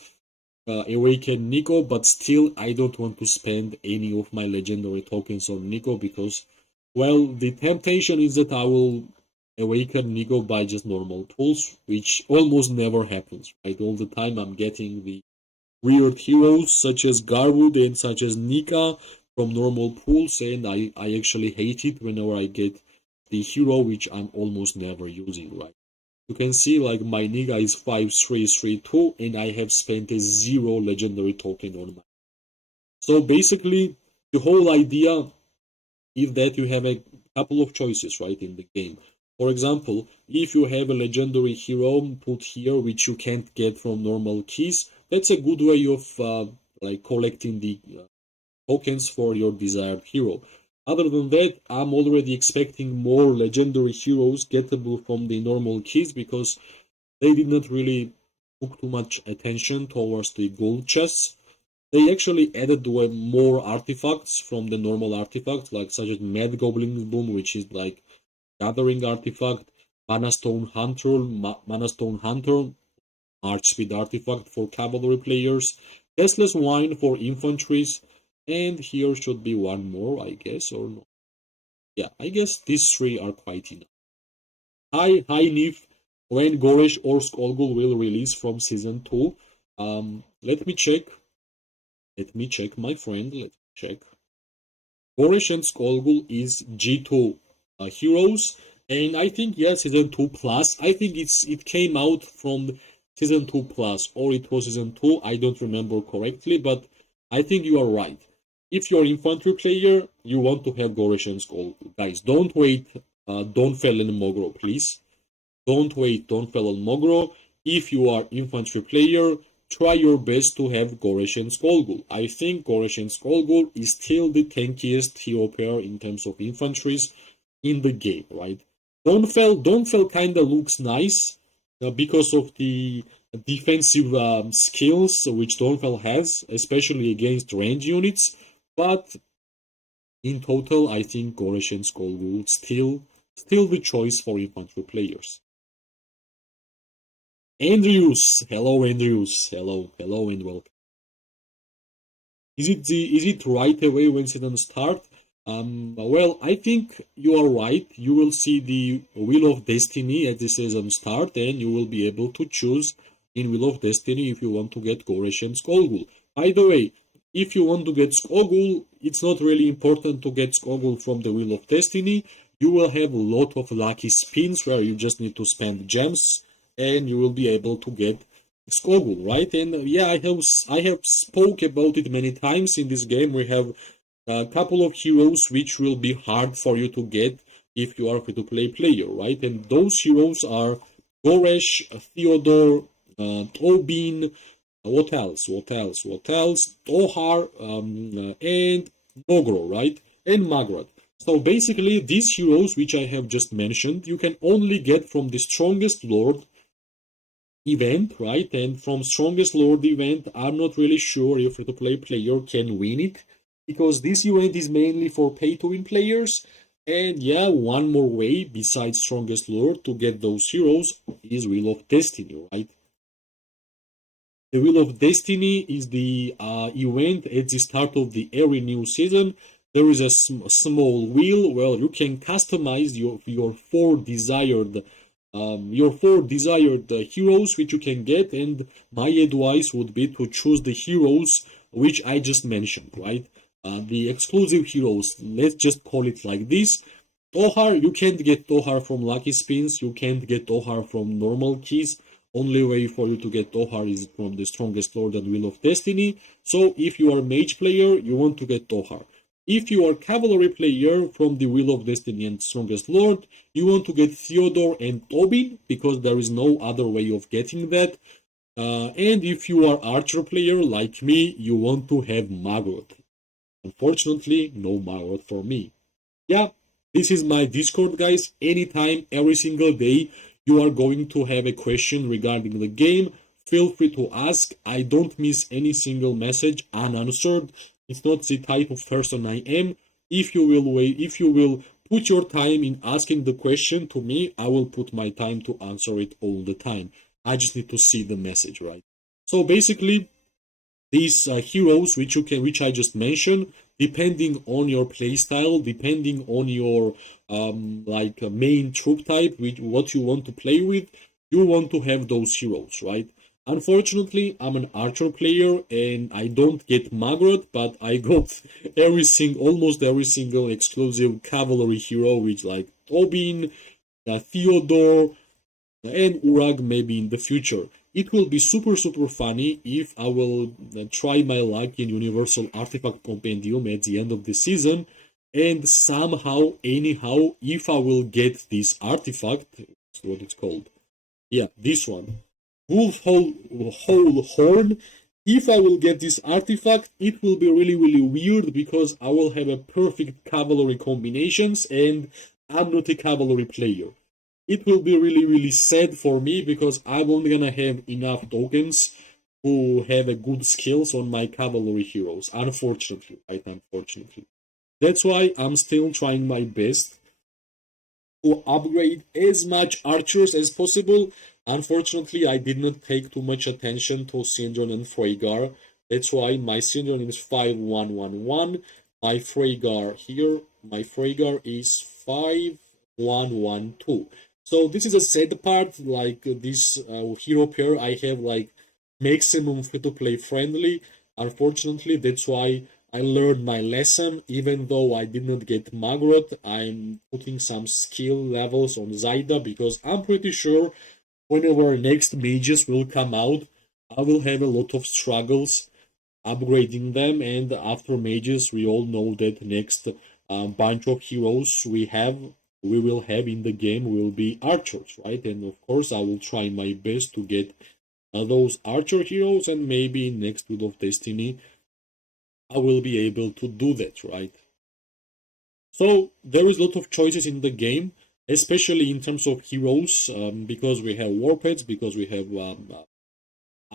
awaken Nico, but still I don't want to spend any of my legendary tokens on Nico because, well, the temptation is that I will awaken Nico by just normal tools, which almost never happens, right? All the time I'm getting the weird heroes such as Garwood and such as Nika from normal pools, and I actually hate it whenever I get the hero which I'm almost never using, right? You can see like my Nika is 5332 and I have spent a 0 legendary token on mine. So basically the whole idea is that you have a couple of choices, right, in the game. For example, if you have a legendary hero put here which you can't get from normal keys, that's a good way of like collecting the tokens for your desired hero. Other than that, I'm already expecting more legendary heroes gettable from the normal keys because they did not really took too much attention towards the gold chests. They actually added more artifacts from the normal artifacts, like such as Mad Goblin's Boom, which is like gathering artifact, Mana Stone Hunter, March Speed artifact for cavalry players, Testless Wine for infantries, and here should be one more, I guess, or no? Yeah, I guess these three are quite enough. Hi Nif, when Goresh or Skolgul will release from season 2. Let me check. My friend. Let me check. Goresh and Skolgul is G2 heroes, and I think yeah, season 2 plus. I think it came out from season 2 plus, or it was season 2. I don't remember correctly, but I think you are right. If you're an infantry player, you want to have Goresh and Skolgul. Guys, don't wait. Don't fail in Mogro, please. Don't wait, don't fail on Mogro. If you are infantry player, try your best to have Goresh and Skolgul. I think Goresh and Skolgul is still the tankiest hero pair in terms of infantries in the game, right? Dawnfell kinda looks nice because of the defensive skills which Dawnfell has, especially against range units, but In total, I think George and Skogul still the choice for infantry players. Andrews, hello Andrews, hello and welcome. Is it right away when season start? Well, I think you are right. You will see the Wheel of Destiny at the season start, and you will be able to choose in Wheel of Destiny if you want to get Goresh and Skogul. By the way, if you want to get Skogul, it's not really important to get Skogul from the Wheel of Destiny. You will have a lot of lucky spins where you just need to spend gems, and you will be able to get Skogul, right? And yeah, I have spoke about it many times in this game. We have a couple of heroes which will be hard for you to get if you are a free-to-play player, right? And those heroes are Goresh, Theodore, Tobin, what else? Tohar, and Mogro, right? And Magrat. So basically, these heroes which I have just mentioned, you can only get from the strongest lord event, right? And from strongest lord event, I'm not really sure if free-to-play player can win it, because this event is mainly for pay-to-win players. And yeah, one more way besides strongest lord to get those heroes is Wheel of Destiny, right? The Wheel of Destiny is the event at the start of every new season. There is a small wheel where you can customize your four desired heroes which you can get, and my advice would be to choose the heroes which I just mentioned, right? The exclusive heroes, let's just call it like this. Tohar, you can't get Tohar from Lucky Spins, you can't get Tohar from normal keys. Only way for you to get Tohar is from the Strongest Lord and Wheel of Destiny. So if you are mage player, you want to get Tohar. If you are cavalry player from the Wheel of Destiny and Strongest Lord, you want to get Theodore and Tobin, because there is no other way of getting that. And if you are archer player like me, you want to have Maggot. Unfortunately, no Maggot for me. Yeah, this is my Discord, guys. Anytime, every single day, you are going to have a question regarding the game. Feel free to ask. I don't miss any single message unanswered. It's not the type of person I am. If you will put your time in asking the question to me, I will put my time to answer it all the time. I just need to see the message, right? So basically, these heroes which I just mentioned, depending on your playstyle, depending on your main troop type, what you want to play with, you want to have those heroes, right? Unfortunately, I'm an archer player and I don't get Magrat, but I got almost every single exclusive cavalry hero, which like Tobin, Theodore, and Urag maybe in the future. It will be super funny if I will try my luck in Universal Artifact Compendium at the end of the season, and somehow, anyhow, if I will get this artifact, that's what it's called. Yeah, this one. Wolf Whole Horn. If I will get this artifact, it will be really weird because I will have a perfect cavalry combinations and I'm not a cavalry player. It will be really sad for me because I'm only gonna have enough tokens to have a good skills on my cavalry heroes. Unfortunately, right? Unfortunately. That's why I'm still trying my best to upgrade as much archers as possible. Unfortunately, I did not take too much attention to Syndron and Freygar. That's why my Syndron is 5111. My Freygar is 5112. So this is a sad part, like this hero pair I have like maximum free-to-play friendly. Unfortunately, that's why I learned my lesson. Even though I did not get Magrat, I'm putting some skill levels on Zaida because I'm pretty sure whenever next mages will come out, I will have a lot of struggles upgrading them. And after mages, we all know that next bunch of heroes we will have in the game will be archers, right? And of course, I will try my best to get those archer heroes, and maybe next Wheel of Destiny I will be able to do that, right? So there is a lot of choices in the game, especially in terms of heroes, because we have war pets, because we have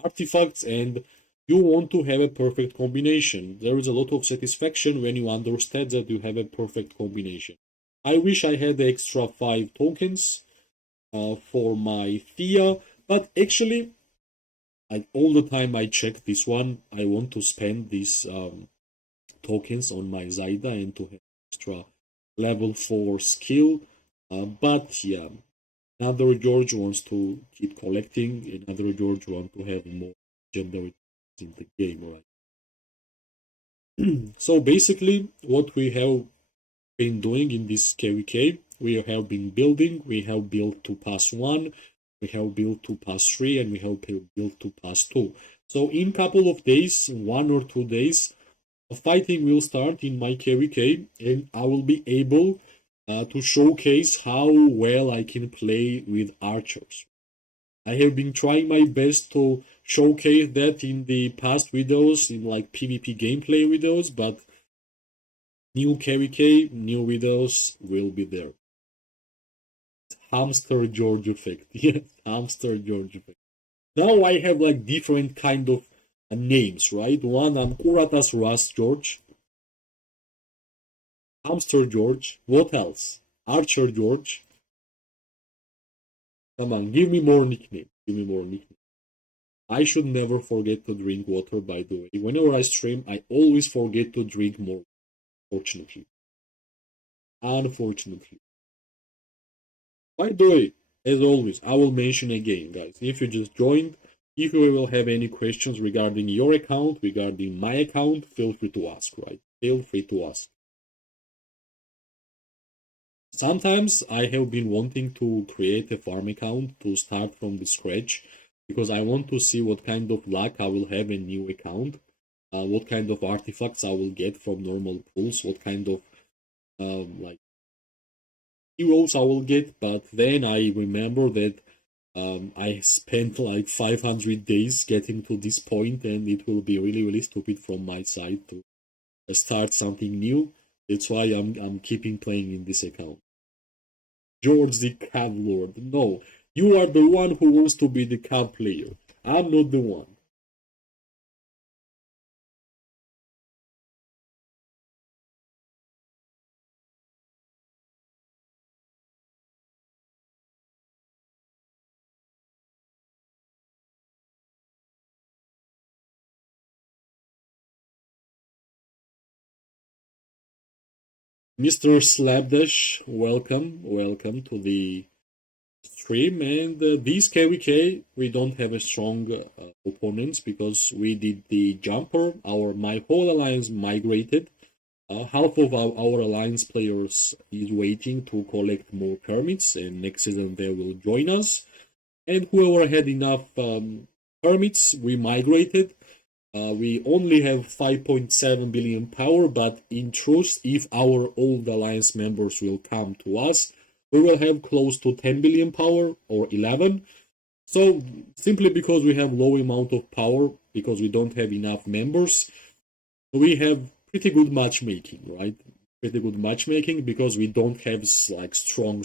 artifacts, and You want to have a perfect combination. There is a lot of satisfaction when you understand that you have a perfect combination. I wish I had the extra 5 tokens for my Thea, but actually, all the time I check this one, I want to spend these tokens on my Zaida and to have extra level 4 skill. But yeah, another George wants to keep collecting, another George wants to have more legendary in the game, right? So basically, what we have been doing in this KVK, we have been building, we have built to pass 1, we have built to pass 3, and we have built to pass 2. So in couple of days, 1 or 2 days, fighting will start in my KVK, and I will be able to showcase how well I can play with archers. I have been trying my best to showcase that in the past videos, in like PvP gameplay videos, but new KVK, new videos will be there. Hamster George effect. Yes, Hamster George effect. Now I have like different kind of names, right? One, I'm Kuratas Rust George, Hamster George. What else? Archer George. Come on, give me more nicknames. Give me more nicknames. I should never forget to drink water, by the way. Whenever I stream, I always forget to drink more, fortunately. Unfortunately. By the way, as always, I will mention again, guys, if you just joined, if you will have any questions regarding your account, regarding my account, feel free to ask, right? Feel free to ask. Sometimes I have been wanting to create a farm account to start from the scratch because I want to see what kind of luck I will have in new account, what kind of artifacts I will get from normal pools, what kind of like heroes I will get. But then I remember that I spent like 500 days getting to this point, and it will be really, really stupid from my side to start something new. That's why I'm keeping playing in this account. George the Cab Lord. No, you are the one who wants to be the cab player. I'm not the one. Mr. Slapdash, welcome, welcome to the stream. And this KVK, we don't have a strong opponents because we did the jumper. My whole alliance migrated. Half of our alliance players is waiting to collect more permits, and next season they will join us. And whoever had enough permits, we migrated. We only have 5.7 billion power, but in truth, if our old alliance members will come to us, we will have close to 10 billion power or 11. So simply because we have low amount of power, because we don't have enough members, we have pretty good matchmaking, right? Pretty good matchmaking because we don't have like strong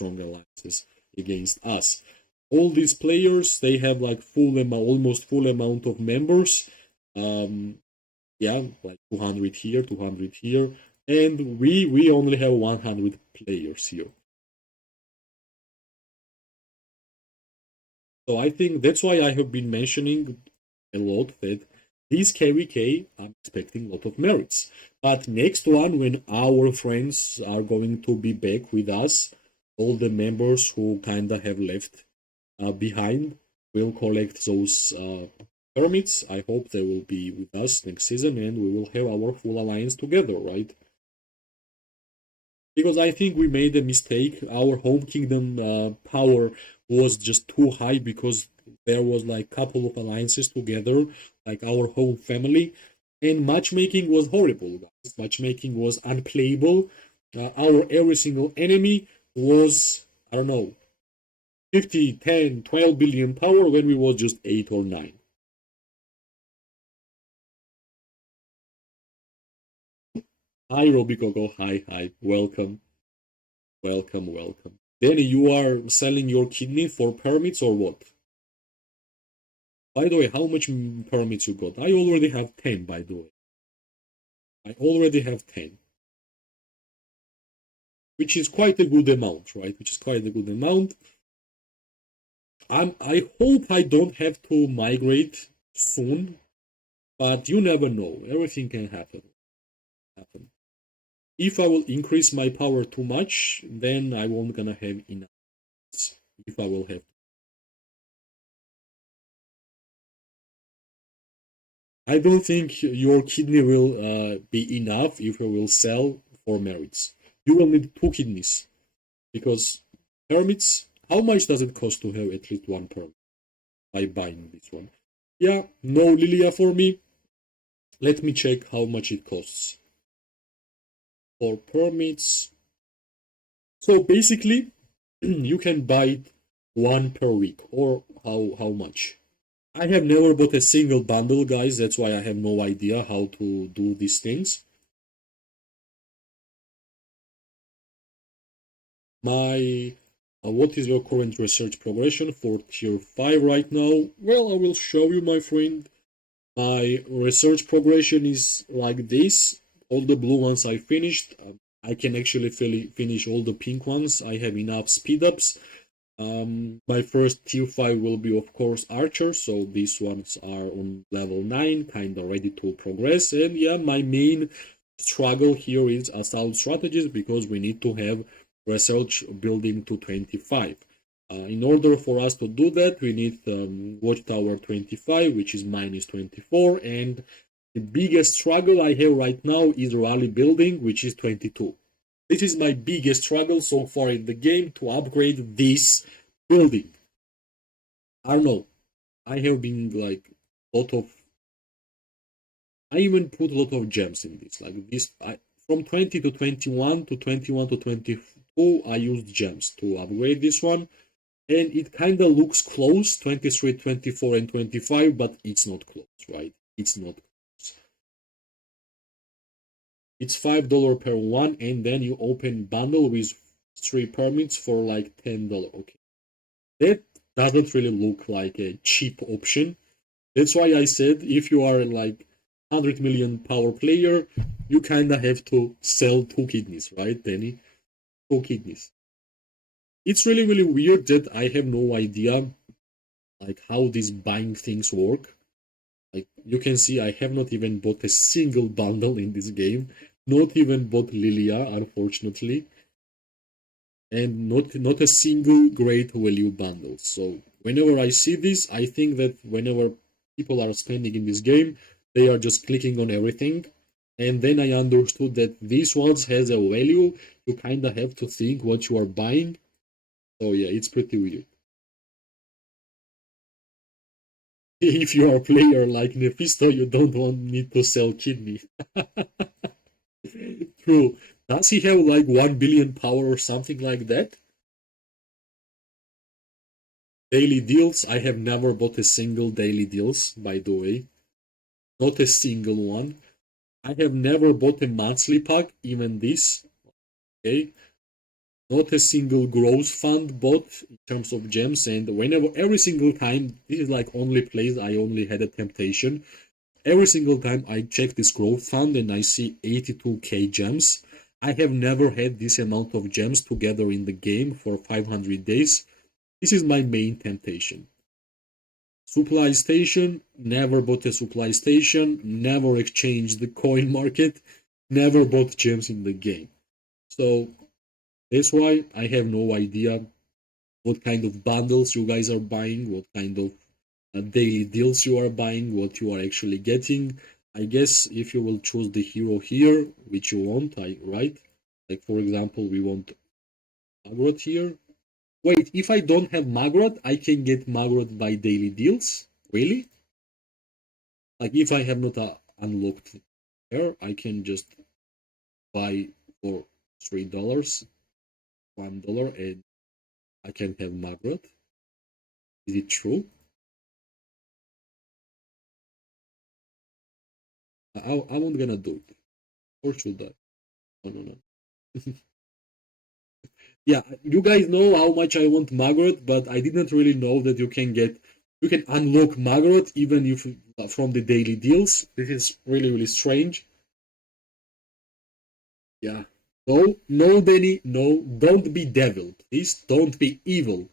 alliances against us. All these players, they have like almost full amount of members. Um, yeah, like 200 here, 200 here, and we only have 100 players here. So I think that's why I have been mentioning a lot that this KVK, I'm expecting a lot of merits. But next one, when our friends are going to be back with us, all the members who kinda have left behind will collect those permits. I hope they will be with us next season and we will have our full alliance together, right? Because I think we made a mistake. Our home kingdom power was just too high because there was like couple of alliances together, like our whole family, and matchmaking was horrible, guys. Matchmaking was unplayable. Our every single enemy was, I don't know, 50, 10, 12 billion power when we was just 8 or 9. Hi, Robicoco. Hi, hi. Welcome, welcome, welcome. Danny, you are selling your kidney for permits or what? By the way, how much permits you got? I already have 10, by the way. I already have 10. Which is quite a good amount, right? Which is quite a good amount. I hope I don't have to migrate soon, but you never know. Everything can happen. If I will increase my power too much, then I won't gonna have enough. If I will have, I don't think your kidney will be enough if you will sell for merits. You will need 2 kidneys because permits. How much does it cost to have at least one permit by buying this one? Yeah, no Lilia for me. Let me check how much it costs for permits. So basically, you can buy it one per week, or how much? I have never bought a single bundle, guys. That's why I have no idea how to do these things. My what is your current research progression for tier 5 right now? Well, I will show you, my friend. My research progression is like this. All the blue ones I finished. I can actually finish all the pink ones. I have enough speed ups. My first tier 5 will be, of course, Archer, so these ones are on level 9, kinda ready to progress. And yeah, my main struggle here is assault strategies because we need to have research building to 25. In order for us to do that, we need Watchtower 25, which is minus 24, and the biggest struggle I have right now is Rally building, which is 22. This is my biggest struggle so far in the game to upgrade this building. I don't know. I have been like a lot of. I even put a lot of gems in this. Like this, from 20 to 21 to 21 to 22, I used gems to upgrade this one. And it kind of looks close 23, 24, and 25, but it's not close, right? It's not close. It's $5 per one, and then you open bundle with 3 permits for like $10. Okay, that doesn't really look like a cheap option. That's why I said if you are like 100 million power player, you kind of have to sell 2 kidneys, right, Danny? 2 kidneys. It's really, really weird that I have no idea like how these buying things work. Like you can see, I have not even bought a single bundle in this game. Not even bought Lilia, unfortunately, and not a single great value bundle. So whenever I see this, I think that whenever people are spending in this game, they are just clicking on everything. And then I understood that this one has a value. You kind of have to think what you are buying. So yeah, it's pretty weird. If you are a player like Nefisto, you don't want need to sell kidney. True. Does he have like 1 billion power or something like that? Daily deals. I have never bought a single daily deals, by the way. Not a single one. I have never bought a monthly pack, even this. Okay. Not a single growth fund bought in terms of gems, and whenever every single time, this is like only place I only had a temptation. Every single time I check this growth fund and I see 82k gems. I have never had this amount of gems together in the game for 500 days. This is my main temptation. Supply station, never bought a supply station, never exchanged the coin market, never bought gems in the game. So that's why I have no idea what kind of bundles you guys are buying, what kind of daily deals you are buying, what you are actually getting. I guess if you will choose the hero here, which you want, right? Like for example, we want Maggot here. Wait, if I don't have Maggot, I can get Maggot by daily deals? Really? Like if I have not unlocked her, I can just buy for $3, $1, and I can have Maggot. Is it true? I'm not gonna do it. Or should I? No, no, no. Yeah, you guys know how much I want Margaret, but I didn't really know that you can get You can unlock Magrot even if from the daily deals. This is really, really strange. Yeah. No, no, Danny, no, don't be devil, please. Don't be evil.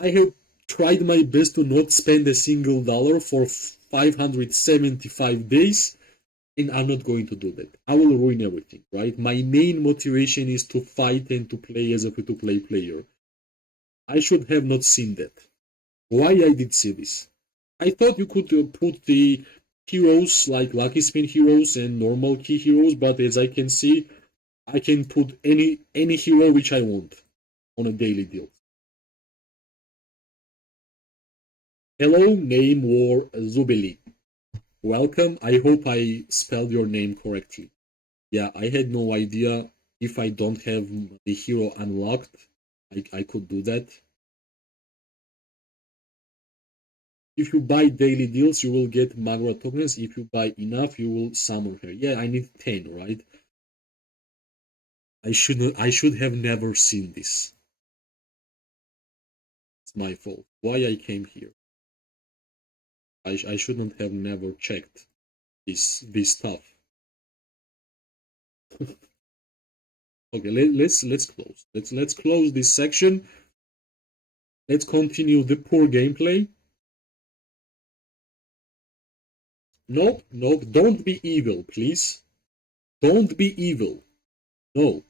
I have tried my best to not spend a single dollar for 575 days, and I'm not going to do that. I will ruin everything, right? My main motivation is to fight and to play as a free to play player. I should have not seen that. Why I did see this? I thought you could put the heroes like lucky spin heroes and normal key heroes, but as I can see, I can put any hero which I want on a daily deal. Hello, name war Zubeli. Welcome. I hope I spelled your name correctly. Yeah, I had no idea if I don't have the hero unlocked, I could do that. If you buy daily deals, you will get Magra tokens. If you buy enough, you will summon her. Yeah, I need 10, right? I should have never seen this. It's my fault. Why I came here? I shouldn't have never checked this stuff. Okay, let's close. Let's close this section. Let's continue the poor gameplay. Nope, nope, don't be evil, please. Don't be evil. No.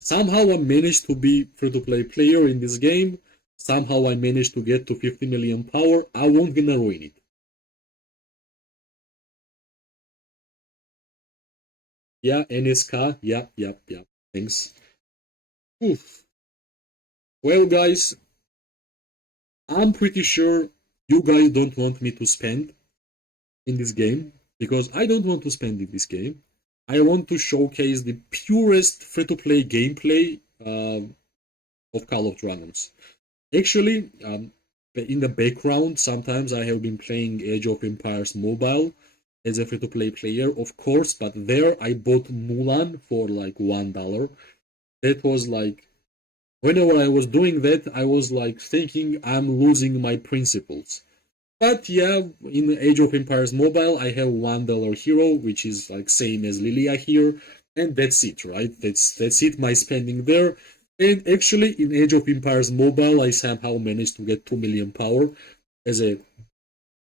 Somehow I managed to be free-to-play player in this game. Somehow I managed to get to 50 million power. I won't gonna ruin it. Yeah, NSK. Yeah. Thanks. Oof. Well, guys, I'm pretty sure you guys don't want me to spend in this game because I don't want to spend in this game. I want to showcase the purest free-to-play gameplay of Call of Dragons. Actually, in the background, sometimes I have been playing Age of Empires Mobile as a free-to-play player, of course, but there I bought Mulan for like $1. That was like, whenever I was doing that, I was like thinking I'm losing my principles. But yeah, in Age of Empires Mobile, I have $1 hero, which is like same as Lilia here, and that's it, right? That's it. My spending there, and actually in Age of Empires Mobile, I somehow managed to get 2 million power as a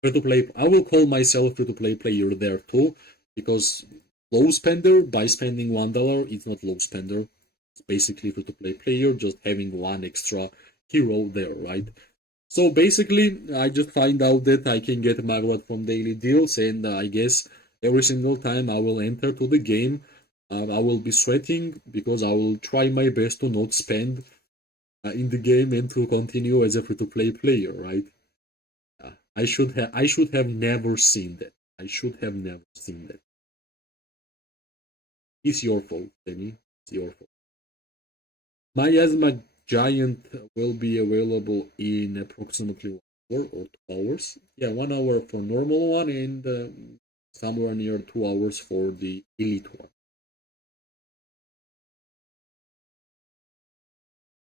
free to play. I will call myself free to play player there too, because low spender by spending $1, it's not low spender. It's basically free to play player, just having one extra hero there, right? So basically, I just find out that I can get Magrat from daily deals, and I guess every single time I will enter to the game, I will be sweating because I will try my best to not spend in the game and to continue as a free-to-play player, right? I should have never seen that. I should have never seen that. It's your fault, Danny. It's your fault. Miasma Giant will be available in approximately 1 hour or 2 hours. Yeah, 1 hour for normal one and somewhere near 2 hours for the elite one.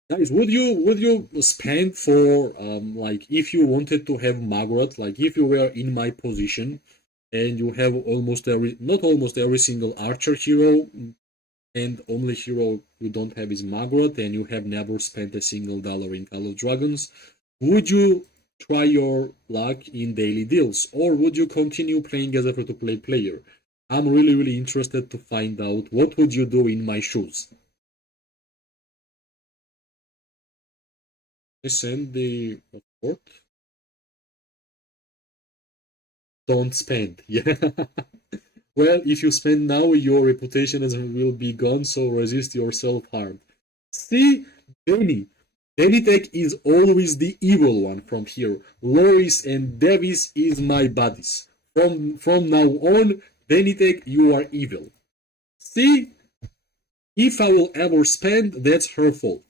Guys, would you spend for like if you wanted to have Magrat, like if you were in my position and you have almost every not almost every single archer hero and only hero you don't have is Margaret, and you have never spent a single dollar in Call of Dragons, would you try your luck in daily deals, or would you continue playing as a free-to-play player? I'm really, really interested to find out what would you do in my shoes. I send the report. Don't spend. Yeah. Well, if you spend now, your reputation will be gone, so resist yourself hard. See, Danny. Danny Tech is always the evil one from here. Loris and Davis is my buddies. From now on, Danny Tech, you are evil. See, if I will ever spend, that's her fault.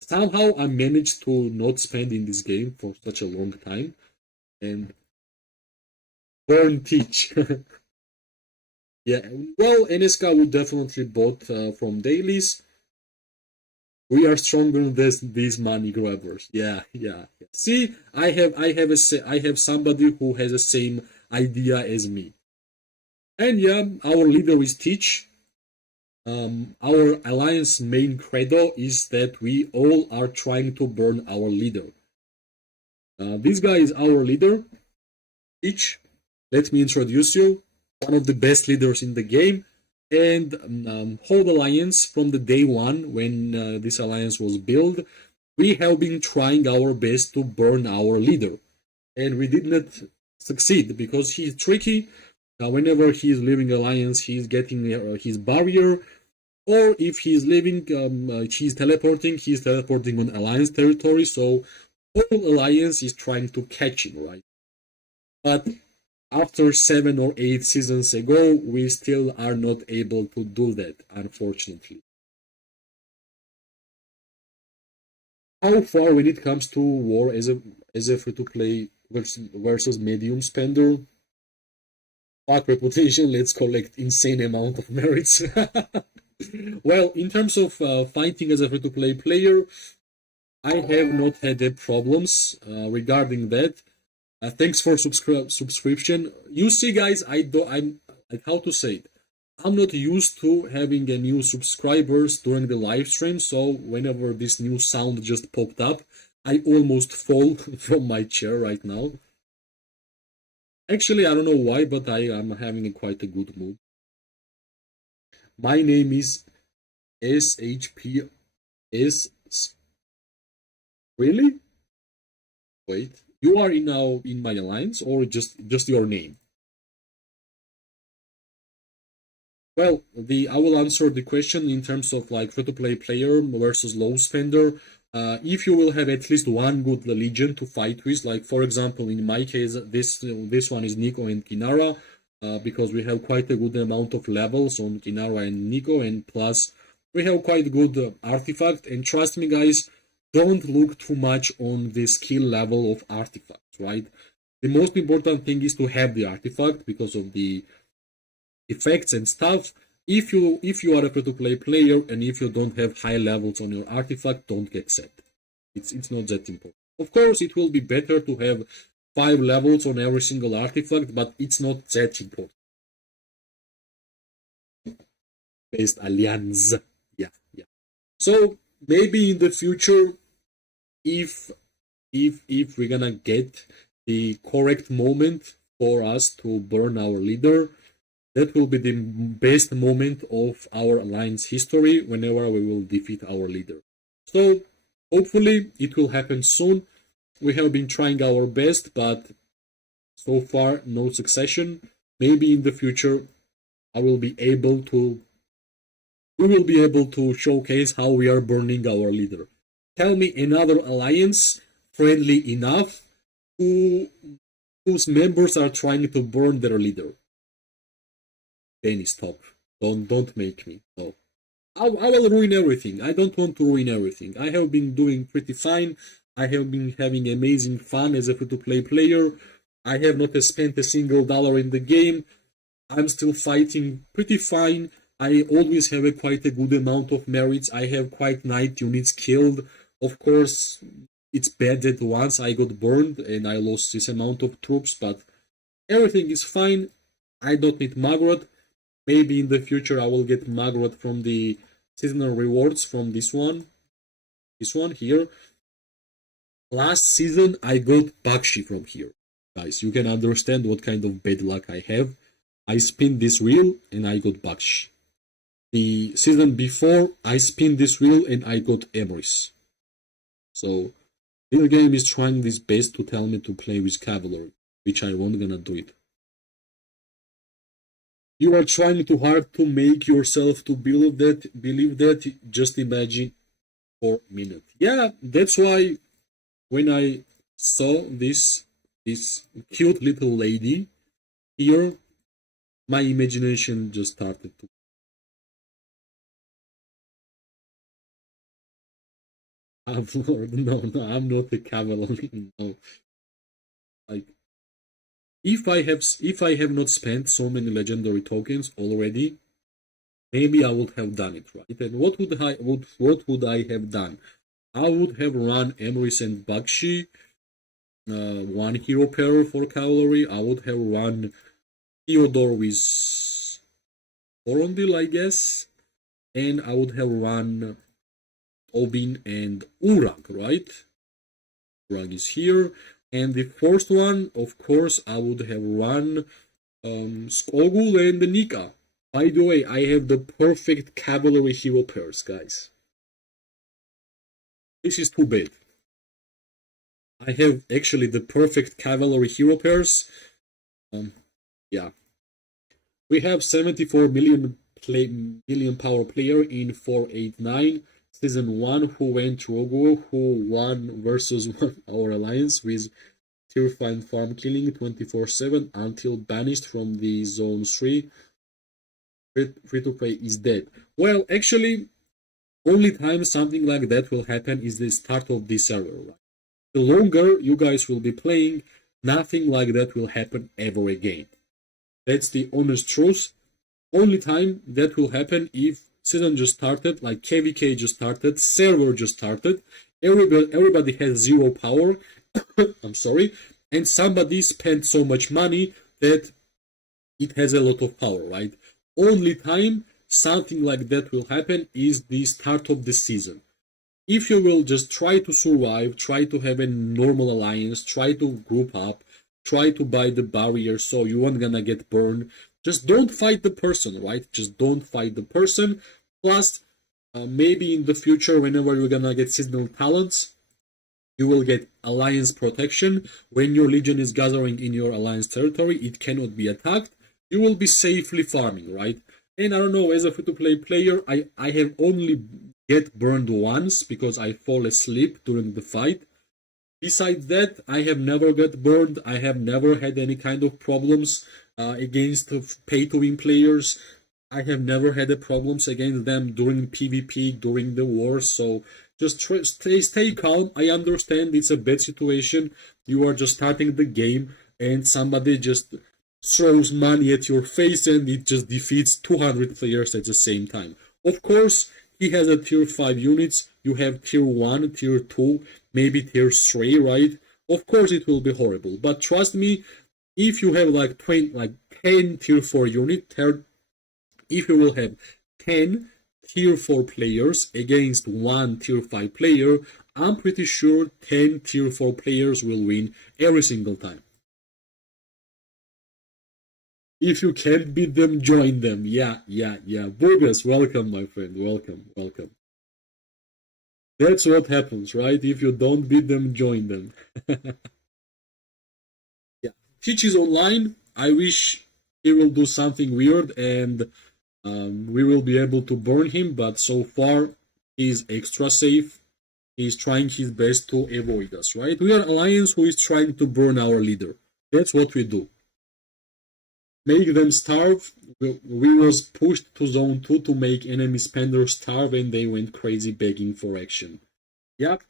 Somehow I managed to not spend in this game for such a long time, and burn teach. Yeah, well, NSK would definitely bought from dailies. We are stronger than these money grabbers. Yeah, yeah, yeah. See, I have somebody who has the same idea as me. And yeah, our leader is Teach. Our alliance main credo is that we all are trying to burn our leader. This guy is our leader, Teach. Let me introduce you. One of the best leaders in the game. And whole alliance from the day one when this alliance was built, we have been trying our best to burn our leader, and we did not succeed because he's tricky. Whenever he is leaving alliance, he's getting his barrier, or if he's leaving, he's teleporting on alliance territory. So whole alliance is trying to catch him, right? But after 7 or 8 seasons ago, we still are not able to do that, unfortunately. How far when it comes to war as a free to play versus medium spender? Fuck reputation, let's collect insane amount of merits. Well, in terms of fighting as a free to play player, I have not had any problems regarding that. Thanks for subscription. You see, guys, I'm like how to say it. I'm not used to having a new subscribers during the live stream, so whenever this new sound just popped up, I almost fall from my chair right now. Actually, I don't know why, but I am having quite a good mood. My name is SHPS. Really? Wait, you are now in my alliance or just your name? Well, I will answer the question in terms of like free to play player versus low spender. If you will have at least one good legion to fight with, like for example, in my case, this one is Nico and Kinara, because we have quite a good amount of levels on Kinara and Nico, and plus we have quite good artifact. And trust me, guys, don't look too much on the skill level of artifacts, right? The most important thing is to have the artifact because of the effects and stuff. If you are a free to play player and if you don't have high levels on your artifact, don't get sad. It's not that important. Of course, it will be better to have 5 levels on every single artifact, but it's not that important. Based alliance, yeah, yeah. So maybe in the future, if if we're gonna get the correct moment for us to burn our leader, that will be the best moment of our alliance history whenever we will defeat our leader. So hopefully it will happen soon. We have been trying our best, but so far no succession. Maybe in the future I will be able to we will be able to showcase how we are burning our leader. Tell me another alliance friendly enough whose members are trying to burn their leader. Benny, stop. Don't make me. No. I will ruin everything. I don't want to ruin everything. I have been doing pretty fine. I have been having amazing fun as a free-to-play player. I have not spent a single dollar in the game. I'm still fighting pretty fine. I always have quite a good amount of merits. I have quite knight units killed. Of course, it's bad that once I got burned and I lost this amount of troops, but everything is fine. I don't need Margaret. Maybe in the future I will get Margaret from the seasonal rewards from this one. This one here. Last season I got Bakshi from here. Guys, you can understand what kind of bad luck I have. I spin this wheel and I got Bakshi. The season before I spin this wheel and I got Emrys. So this game is trying its best to tell me to play with cavalry, which I won't gonna do it. You are trying too hard to make yourself to believe that just imagine for a minute. Yeah, that's why when I saw this cute little lady here, my imagination just started to. No, I'm not a cavalry. No, like if I have not spent so many legendary tokens already, maybe I would have done it, right? And what would I have done? I would have run Emrys and Bakshi, one hero pair for cavalry. I would have run Theodore with Orondil, I guess, and I would have run Obin and Urag, right? Urag is here. And the first one, of course, I would have run Skogul and Nika. By the way, I have the perfect cavalry hero pairs, guys. This is too bad. I have actually the perfect cavalry hero pairs. Yeah. We have 74 million power player in 489. Season 1 who went Rogo, who won versus our alliance with tier 5 farm killing 24/7 until banished from the zone 3. Free to play is dead. Well, actually, only time something like that will happen is the start of the server. Right? The longer you guys will be playing, nothing like that will happen ever again. That's the honest truth. Only time that will happen if season just started, like KVK just started, server just started, everybody has zero power, I'm sorry, and somebody spent so much money that it has a lot of power, right? Only time something like that will happen is the start of the season. If you will just try to survive, try to have a normal alliance, try to group up, try to buy the barrier so you aren't gonna get burned, just don't fight the person, right? Just don't fight the person. Plus, maybe in the future, whenever you're gonna get seasonal talents, you will get alliance protection. When your legion is gathering in your alliance territory, it cannot be attacked. You will be safely farming, right? And I don't know, as a free-to-play player, I have only get burned once because I fall asleep during the fight. Besides that, I have never got burned. I have never had any kind of problems against pay-to-win players. I have never had problems against them during PvP, during the war. So just stay calm. I understand it's a bad situation. You are just starting the game and somebody just throws money at your face and it just defeats 200 players at the same time. Of course, he has a tier 5 units. You have tier 1, tier 2, maybe tier 3, right? Of course it will be horrible. But trust me, if you have like 10 tier 4 unit, if you will have 10 tier 4 players against 1 tier 5 player, I'm pretty sure 10 tier 4 players will win every single time. If you can't beat them, join them. Yeah. Burgess, welcome, my friend. Welcome. That's what happens, right? If you don't beat them, join them. Yeah. Teach is online. I wish he will do something weird and we will be able to burn him, but so far he's extra safe. He's trying his best to avoid us, right? We are Alliance who is trying to burn our leader. That's what we do. Make them starve. We was pushed to zone 2 to make enemy spenders starve and they went crazy begging for action. Yep.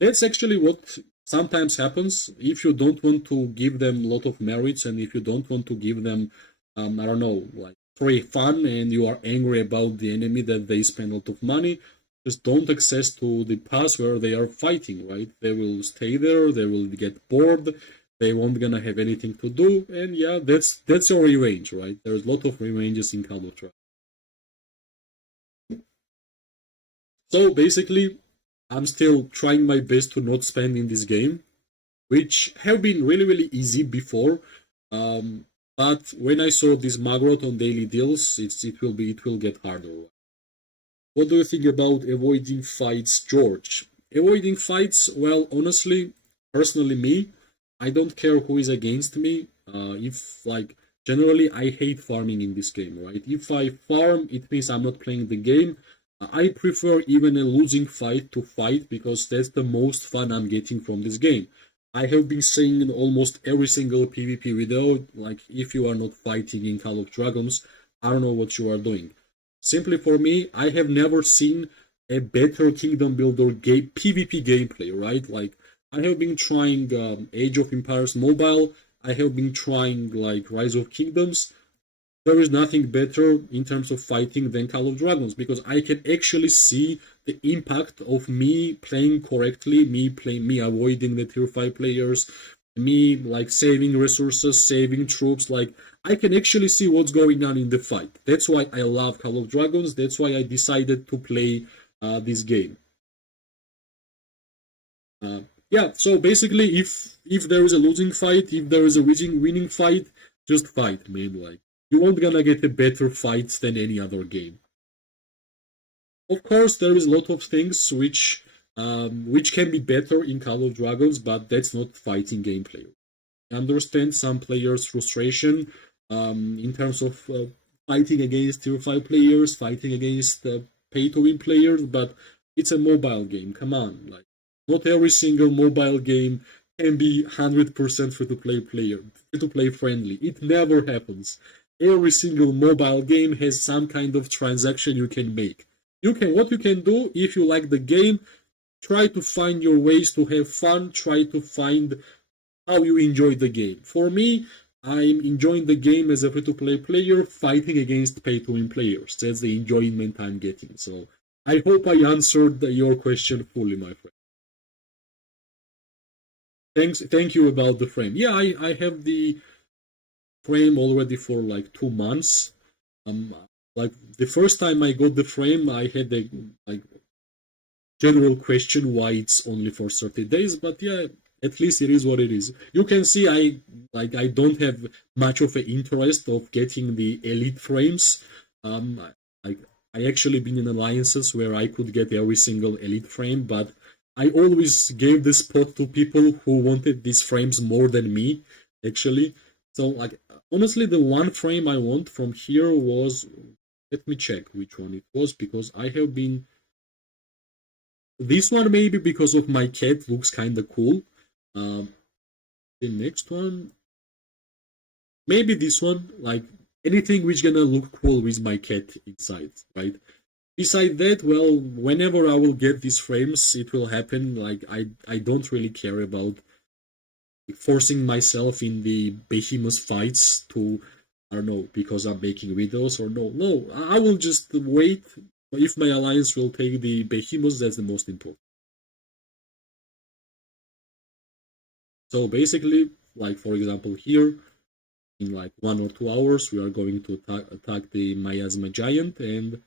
That's actually what sometimes happens if you don't want to give them a lot of merits and if you don't want to give them, I don't know, like free fun and you are angry about the enemy that they spend a lot of money, just don't access to the pass where they are fighting, right? They will stay there, they will get bored, they won't gonna have anything to do, and yeah, that's your revenge, right? There's a lot of revenges in Call of Duty. So basically, I'm still trying my best to not spend in this game, which have been really easy before. But when I saw this Magrot on daily deals, it will get harder. What do you think about avoiding fights, George? Avoiding fights, well, honestly, personally me, I don't care who is against me. If like generally I hate farming in this game, right? If I farm, it means I'm not playing the game. I prefer even a losing fight to fight because that's the most fun I'm getting from this game. I have been saying in almost every single PvP video, like if you are not fighting in Call of Dragons, I don't know what you are doing. Simply for me, I have never seen a better Kingdom Builder PvP gameplay, right? Like I have been trying Age of Empires Mobile, I have been trying like Rise of Kingdoms. there is nothing better in terms of fighting than Call of Dragons, because I can actually see the impact of me playing correctly, me avoiding the tier 5 players, me like saving resources, saving troops. Like, I can actually see what's going on in the fight. That's why I love Call of Dragons. That's why I decided to play this game. Uh, yeah, so basically, if there is a losing fight, if there is a winning fight, just fight, man. Like, you won't gonna get a better fights than any other game. Of course, there is a lot of things which can be better in Call of Dragons, but that's not fighting gameplay. I understand some players' frustration in terms of fighting against tier 5 players, fighting against pay to win players, but it's a mobile game. Come on, like, not every single mobile game can be 100% free to play friendly. It never happens. Every single mobile game has some kind of transaction you can make. What you can do if you like the game, try to find your ways to have fun, try to find how you enjoy the game. For me, I'm enjoying the game as a free to play player fighting against pay to win players. That's the enjoyment I'm getting. So I hope I answered your question fully, my friend. Thank you about the frame. Yeah, I have the frame already for like 2 months. Um, like the first time I got the frame, I had a like general question why it's only for 30 days, but yeah, at least it is what it is. You can see I don't have much of an interest of getting the elite frames. I I actually been in alliances where I could get every single elite frame, but I always gave the spot to people who wanted these frames more than me, actually. So like, honestly, the one frame I want from here was, let me check which one it was, because I have been, this one maybe because of my cat looks kind of cool. Um, the next one, maybe this one, like anything which gonna look cool with my cat inside, right? Beside that, well, whenever I will get these frames, it will happen. Like, I don't really care about forcing myself in the behemoth fights to, I don't know, because I'm making videos or no. No, I will just wait. If my alliance will take the behemoths, that's the most important. So basically, like for example here, in like 1 or 2 hours, we are going to attack the Miasma Giant, and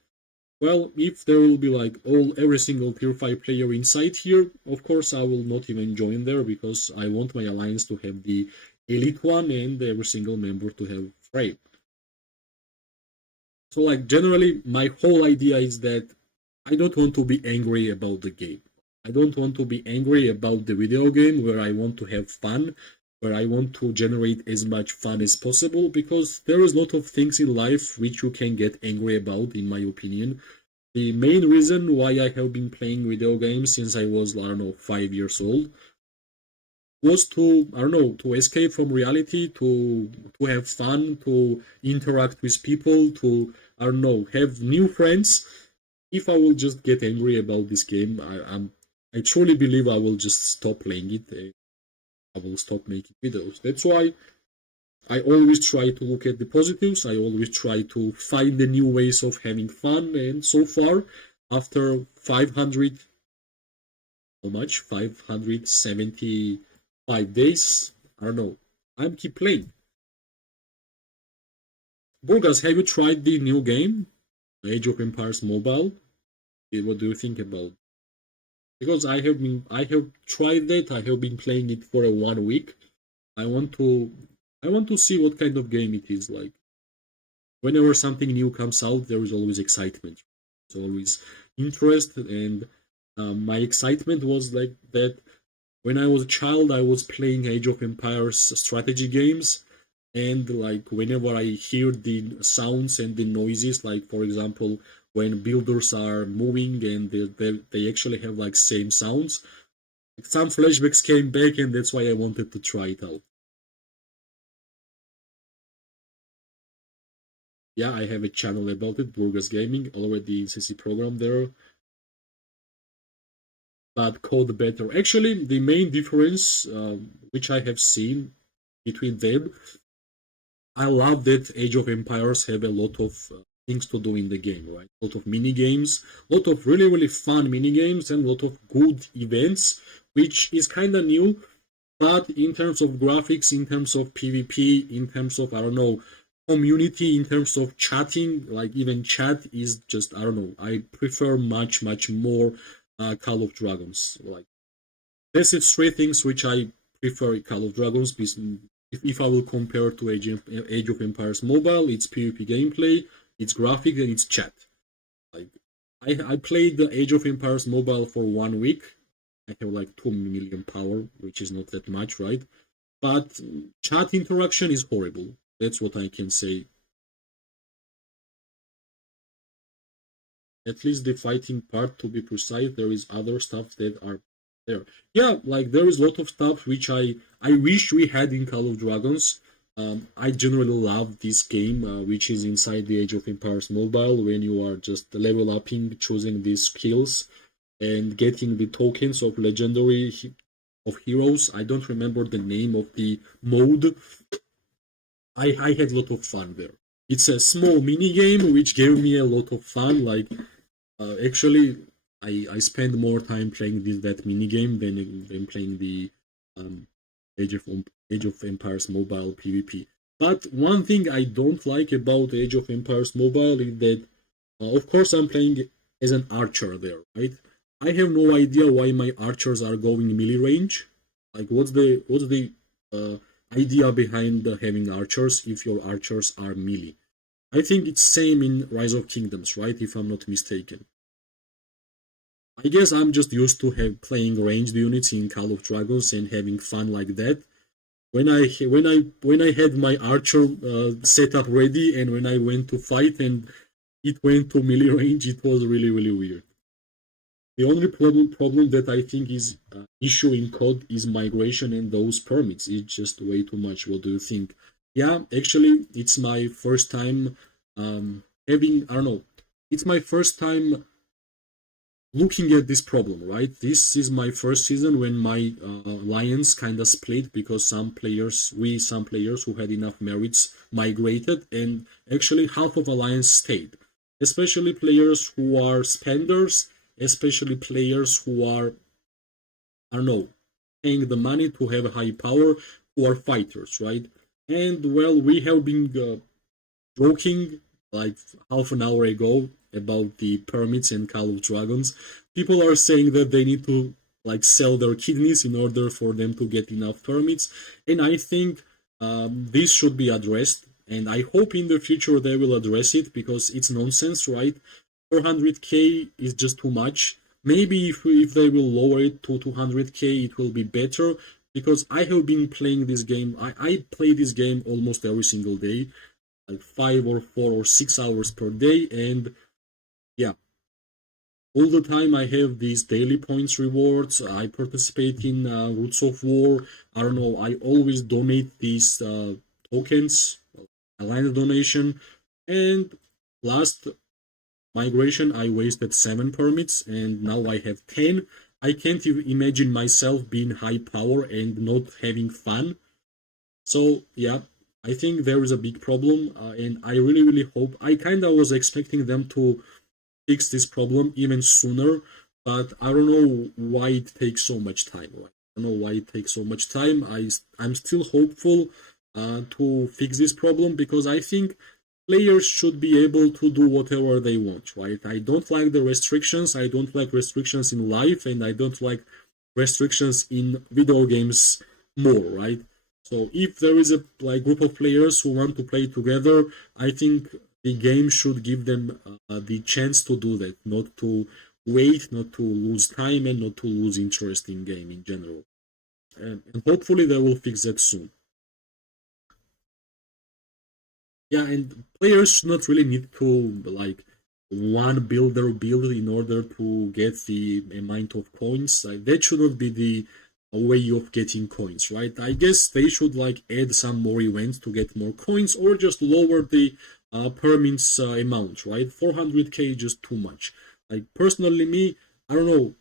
well, if there will be like every single tier 5 player inside here, of course I will not even join there because I want my alliance to have the elite one and every single member to have frame. So like generally my whole idea is that I don't want to be angry about the game. I don't want to be angry about the video game where I want to have fun, where I want to generate as much fun as possible, because there is a lot of things in life which you can get angry about, in my opinion. The main reason why I have been playing video games since I was, I don't know, 5 years old was to, I don't know, to escape from reality, to have fun, to interact with people, to, I don't know, have new friends. If I will just get angry about this game, I truly believe I will just stop playing it. I will stop making videos. That's why I always try to look at the positives. I always try to find the new ways of having fun. And so far, after 500, how much? 575 days? I don't know. I'm keep playing. Burgas, have you tried the new game, Age of Empires Mobile? What do you think about? Because I have tried that. I have been playing it for a 1 week. I want to, I want to see what kind of game it is like. Whenever something new comes out, there is always excitement. There's always interest, and my excitement was like that. When I was a child, I was playing Age of Empires strategy games, and like whenever I hear the sounds and the noises, like for example, when builders are moving and they actually have like same sounds, some flashbacks came back, and that's why I wanted to try it out. Yeah, I have a channel about it, Burgas Gaming, already in CC program there, but code better. Actually, the main difference which I have seen between them, I love that Age of Empires have a lot of things to do in the game, right? A lot of mini games, a lot of really really fun mini games, and a lot of good events, which is kind of new. But in terms of graphics, in terms of PvP, in terms of, I don't know, community, in terms of chatting, like even chat is just, I don't know. I prefer much much more Call of Dragons. Like this is three things which I prefer Call of Dragons. If I will compare to Age of Empires Mobile, it's PvP gameplay, it's graphic, and it's chat. Like I played the Age of Empires Mobile for 1 week. I have like 2 million power, which is not that much, right? But chat interaction is horrible. That's what I can say. At least the fighting part, to be precise, there is other stuff that are there. Yeah, like there is a lot of stuff which I wish we had in Call of Dragons. I generally love this game, which is inside the Age of Empires Mobile, when you are just level upping, choosing these skills, and getting the tokens of legendary of heroes. I don't remember the name of the mode. I had a lot of fun there. It's a small mini game which gave me a lot of fun. Like actually, I spend more time playing that mini game than playing the um, Age of Age of Empires Mobile PvP. But one thing I don't like about Age of Empires Mobile is that, of course, I'm playing as an archer there, right? I have no idea why my archers are going melee range. Like, what's the uh, idea behind having archers if your archers are melee? I think it's same in Rise of Kingdoms, right? If I'm not mistaken. I guess I'm just used to have playing ranged units in Call of Dragons and having fun like that. When I had my archer setup ready, and when I went to fight and it went to melee range, it was really really weird. The only problem that I think is issue in code is migration and those permits. It's just way too much. What do you think? Yeah, actually, it's my first time having. I don't know. It's my first time looking at this problem. Right. This is my first season when my alliance kind of split because some players who had enough merits migrated, and actually half of alliance stayed. Especially players who are spenders, especially players who are, I don't know, paying the money to have high power, who are fighters, right? And well, we have been joking like half an hour ago about the permits and Call of Dragons. People are saying that they need to like sell their kidneys in order for them to get enough permits, and I think this should be addressed. And I hope in the future they will address it because it's nonsense, right? 400k is just too much. Maybe if they will lower it to 200k, it will be better. Because I have been playing this game. I play this game almost every single day, like 5 or 4 or 6 hours per day, and yeah, all the time I have these daily points rewards. I participate in Roots of War. I don't know. I always donate these tokens, a land donation, and last migration, I wasted 7 permits, and now I have 10. I can't even imagine myself being high power and not having fun. So yeah, I think there is a big problem, and I really really hope. I kind of was expecting them to fix this problem even sooner, but I don't know why it takes so much time. Right? I don't know why it takes so much time. I'm still hopeful to fix this problem because I think players should be able to do whatever they want, right? I don't like the restrictions. I don't like restrictions in life, and I don't like restrictions in video games more, right? So if there is a like group of players who want to play together, I think the game should give them the chance to do that, not to wait, not to lose time, and not to lose interest in game in general. And hopefully they will fix that soon. Yeah, and players should not really need to like one builder build in order to get the amount of coins. Like, that should not be the way of getting coins, right? I guess they should like add some more events to get more coins, or just lower the permits amount, right? 400k is just too much. Like personally, me, I don't know.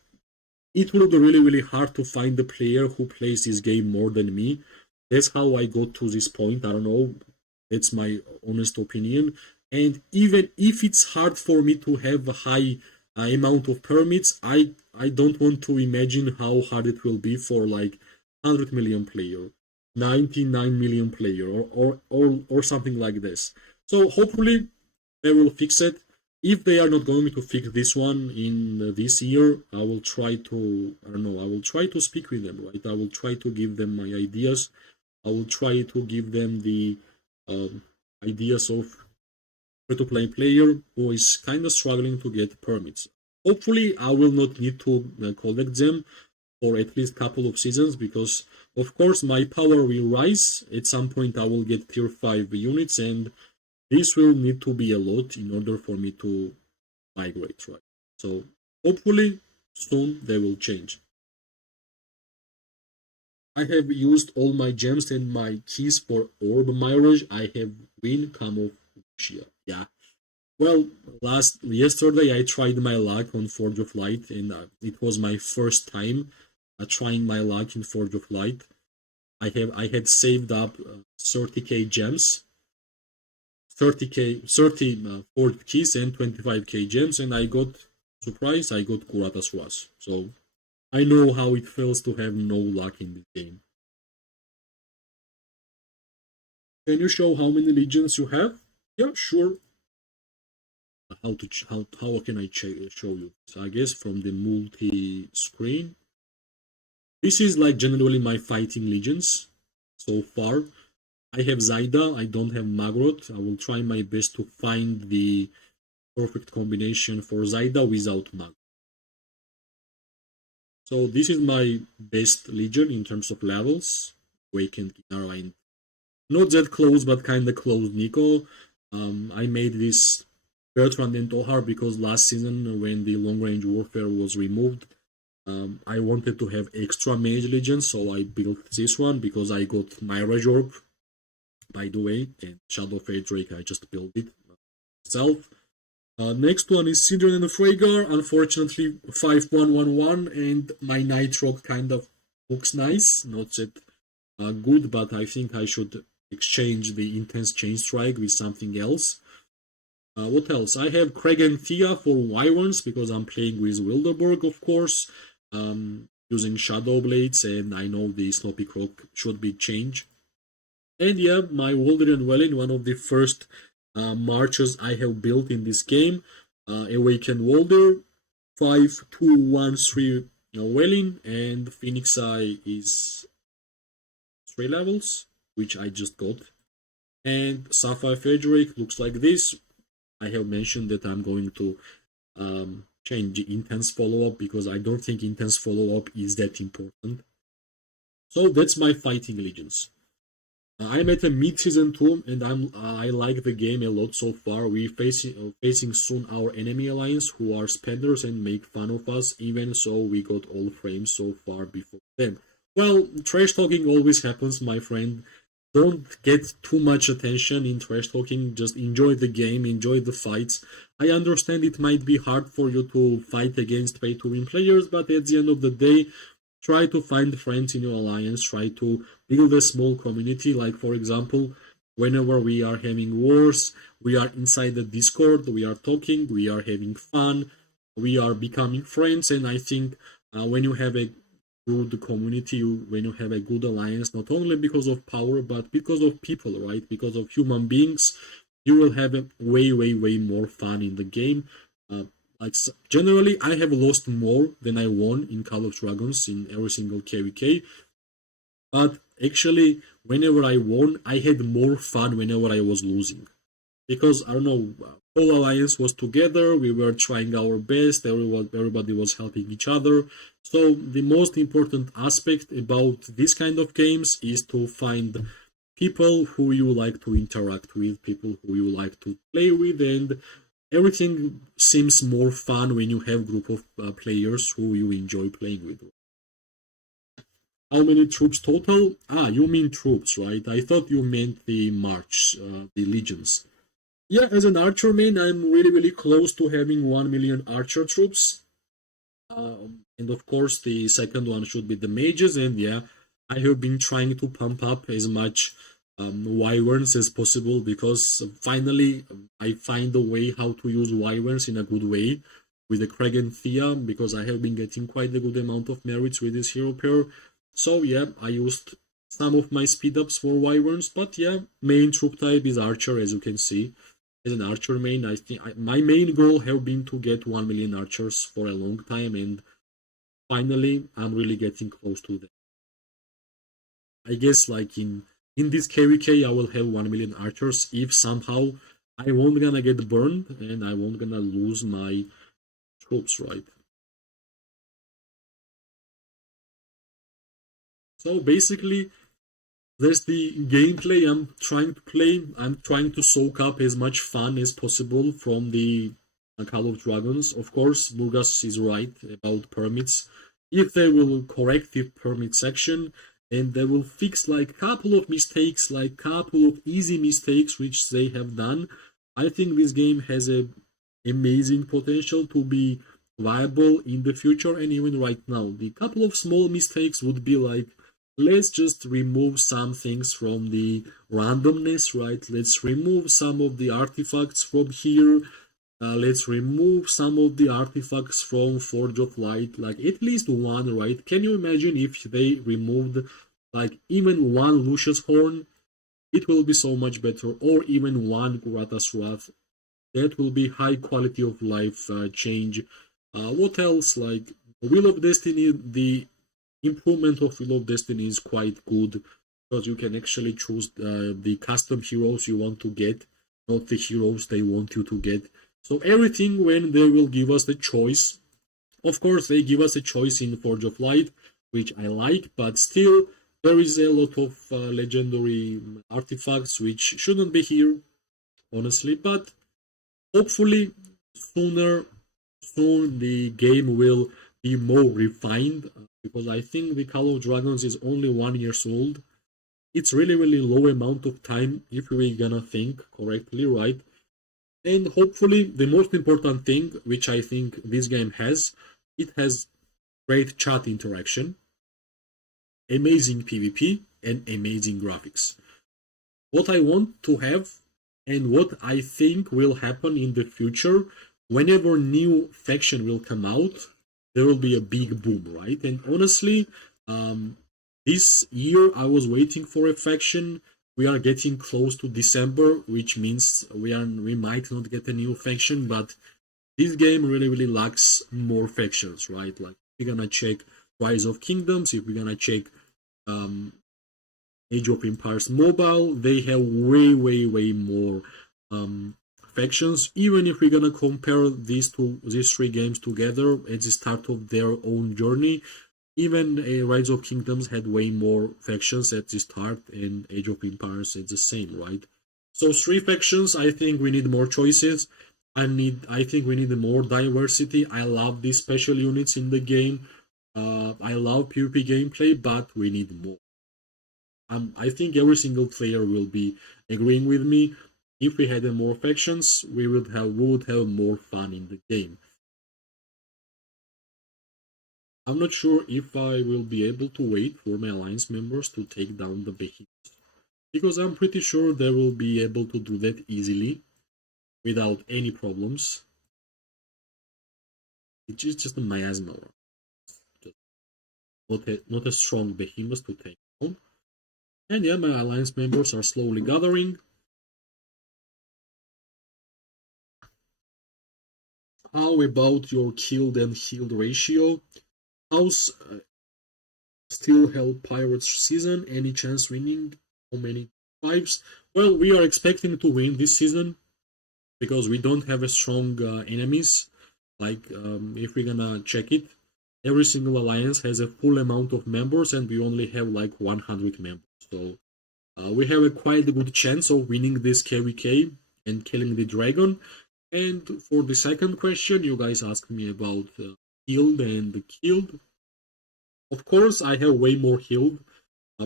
It will be really really hard to find a player who plays this game more than me. That's how I got to this point. I don't know. That's my honest opinion. And even if it's hard for me to have a high amount of permits, I don't want to imagine how hard it will be for like 100 million player, 99 million player, or something like this. So hopefully they will fix it. If they are not going to fix this one in this year, I will try to, I don't know, I will try to speak with them, right? I will try to give them my ideas. I will try to give them the um, ideas of free-to-play player who is kind of struggling to get permits. Hopefully, I will not need to collect them for at least a couple of seasons because, of course, my power will rise. At some point, I will get tier 5 units, and this will need to be a lot in order for me to migrate, right? So, hopefully, soon they will change. I have used all my gems and my keys for orb mirage. I have win come of Lucia. Yeah. Well, last yesterday I tried my luck on Forge of Light, and it was my first time trying my luck in Forge of Light. I had saved up 30k gems, 30 Forge keys, and 25k gems, and I got surprise. I got Kurata's Was. So I know how it feels to have no luck in this game. Can you show how many legions you have? Yeah, sure. How can I show you? So I guess from the multi screen. This is like generally my fighting legions so far. I have Zaida. I don't have Magrot. I will try my best to find the perfect combination for Zaida without Magrot. So this is my best legion in terms of levels. Awakened Kinara and not that close, but kind of close Nico. I made this Bertrand and Tohar because last season when the long range warfare was removed, I wanted to have extra mage legions, so I built this one because I got Mirage Orb, by the way, and Shadow Fade Drake, I just built it myself. Next one is Sidron and the Freygar, unfortunately 5111, and my Nightrock kind of looks nice, not that good, but I think I should exchange the Intense Chain Strike with something else. What else? I have Craig and Thea for Wyverns because I'm playing with Wilderberg, of course, using Shadow Blades, and I know the Sloppy Croc should be changed. And yeah, my Walder and Welling, one of the first marches I have built in this game. Awaken Walder, 5-2-1-3 Welling, and Phoenix Eye is 3 levels, which I just got. And Sapphire Frederick looks like this. I have mentioned that I'm going to change the Intense Follow-Up because I don't think Intense Follow-Up is that important. So that's my fighting legions. I'm at a mid-season 2 and I like the game a lot so far. We're facing soon our enemy alliance who are spenders and make fun of us. Even so, we got all frames so far before them. Well, trash talking always happens, my friend. Don't get too much attention in trash talking. Just enjoy the game, enjoy the fights. I understand it might be hard for you to fight against pay-to-win players, but at the end of the day, try to find friends in your alliance. Try to build a small community. Like, for example, whenever we are having wars, we are inside the Discord, we are talking, we are having fun, we are becoming friends. And I think when you have a good community, when you have a good alliance, not only because of power, but because of people, right? Because of human beings, you will have a way more fun in the game. Like generally, I have lost more than I won in Call of Dragons in every single KVK. But actually, whenever I won, I had more fun whenever I was losing. Because, I don't know, whole alliance was together, we were trying our best, everybody was helping each other. So the most important aspect about this kind of games is to find people who you like to interact with, people who you like to play with, and everything seems more fun when you have group of players who you enjoy playing with. How many troops total? Ah, you mean troops, right? I thought you meant the march, the legions. Yeah, as an archer main, I'm really close to having 1 million archer troops. And of course, the second one should be the mages. And yeah, I have been trying to pump up as much wyverns as possible, because finally I find a way how to use wyverns in a good way with the Craig and Thea, because I have been getting quite a good amount of merits with this hero pair. So yeah, I used some of my speed ups for wyverns, but yeah, main troop type is archer, as you can see. As an archer main, I think my main goal have been to get 1 million archers for a long time, and finally I'm really getting close to that. I guess like in this KVK I will have 1 million archers if somehow I won't gonna get burned and I won't gonna lose my troops, right? So basically there's the gameplay I'm trying to play. I'm trying to soak up as much fun as possible from the Call of Dragons. Of course, Burgas is right about permits. If they will correct the permit section and they will fix like couple of mistakes, like couple of easy mistakes which they have done, I think this game has a amazing potential to be viable in the future and even right now. The couple of small mistakes would be like, let's just remove some things from the randomness, right? Let's remove some of the artifacts from here. Let's remove some of the artifacts from Forge of Light, like at least one, right? Can you imagine if they removed like even one Lucius Horn? It will be so much better, or even one Gratas Wrath. That will be high quality of life change. What else? Like Wheel of Destiny, the improvement of Wheel of Destiny is quite good, because you can actually choose the custom heroes you want to get, not the heroes they want you to get. So everything, when they will give us the choice, of course they give us a choice in Forge of Light, which I like, but still there is a lot of legendary artifacts which shouldn't be here, honestly. But hopefully soon the game will be more refined, because I think the Call of Dragons is only 1 year old. It's really low amount of time if we're gonna think correctly, right? And hopefully the most important thing which I think this game has, it has great chat interaction, amazing PvP, and amazing graphics. What I want to have and what I think will happen in the future, whenever new faction will come out, there will be a big boom, right? And honestly, this year I was waiting for a faction. We are getting close to December, which means we might not get a new faction, but this game really lacks more factions, right? Like we're gonna check Rise of Kingdoms, if we're gonna check um, Age of Empires Mobile, they have way more um, factions. Even if we're gonna compare these three games together at the start of their own journey, even Rise of Kingdoms had way more factions at the start, and Age of Empires is the same, right? So three factions. I think we need more choices. I think we need more diversity. I love these special units in the game. I love PvP gameplay, but we need more. I think every single player will be agreeing with me. If we had more factions, we would have more fun in the game. I'm not sure if I will be able to wait for my alliance members to take down the behemoths, because I'm pretty sure they will be able to do that easily without any problems. It's just a miasma, just not a strong behemoth to take down. And yeah, my alliance members are slowly gathering. How about your killed and healed ratio? How's still held Pirates season? Any chance winning? How many fives? Well, we are expecting to win this season because we don't have a strong enemies. Like if we're gonna check it, every single alliance has a full amount of members, and we only have like 100 members. So we have a quite a good chance of winning this KVK and killing the dragon. And for the second question, you guys asked me about healed and killed. Of course, I have way more healed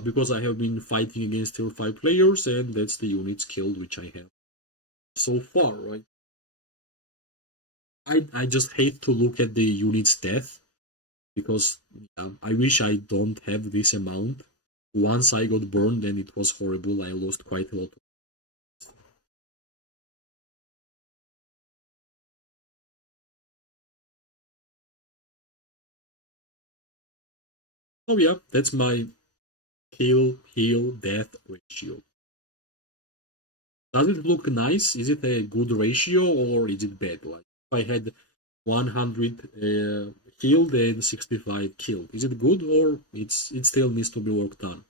because I have been fighting against tier 5 players, and that's the units killed which I have so far, right? I just hate to look at the unit's death, because I wish I don't have this amount. once I got burned, then it was horrible. I lost quite a lot. Oh yeah, that's my kill, heal, death ratio. Does it look nice? Is it a good ratio or is it bad? Like if I had 100 healed and 65 killed, is it good or it still needs to be worked on?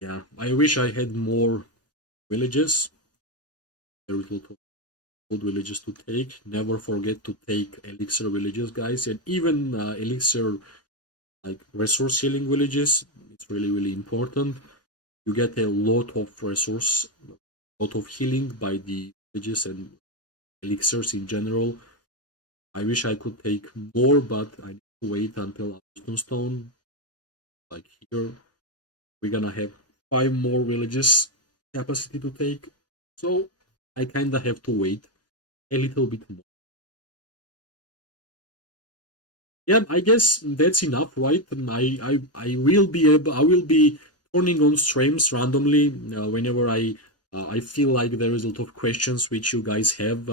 Yeah, I wish I had more villages. Very little good villages to take. Never forget to take elixir villages, guys, and even elixir like resource healing villages. It's really important. You get a lot of resource, a lot of healing by the villages and elixirs in general. I wish I could take more, but I need to wait until Stone. Like here, we're gonna have 5 more villages capacity to take, so I kinda have to wait a little bit more. Yeah, I guess that's enough, right? I will be able, I will be turning on streams randomly whenever I feel like there is a lot of questions which you guys have.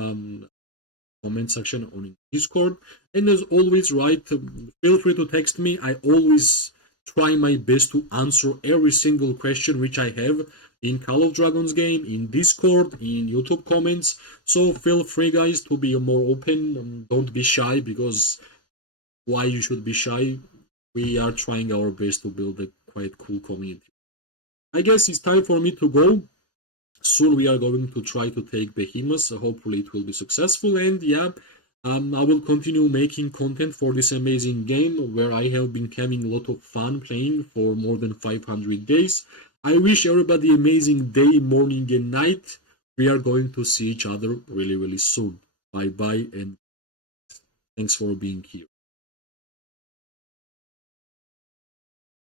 Comment section on Discord. And as always, right, feel free to text me. I always try my best to answer every single question which I have in Call of Dragons game, in Discord, in YouTube comments. So feel free, guys, to be more open. Don't be shy, because why you should be shy? We are trying our best to build a quite cool community. I guess it's time for me to go. Soon we are going to try to take Behemoth, so hopefully it will be successful. And yeah, I will continue making content for this amazing game where I have been having a lot of fun playing for more than 500 days. I wish everybody amazing day, morning and night. We are going to see each other really soon. Bye bye, and thanks for being here.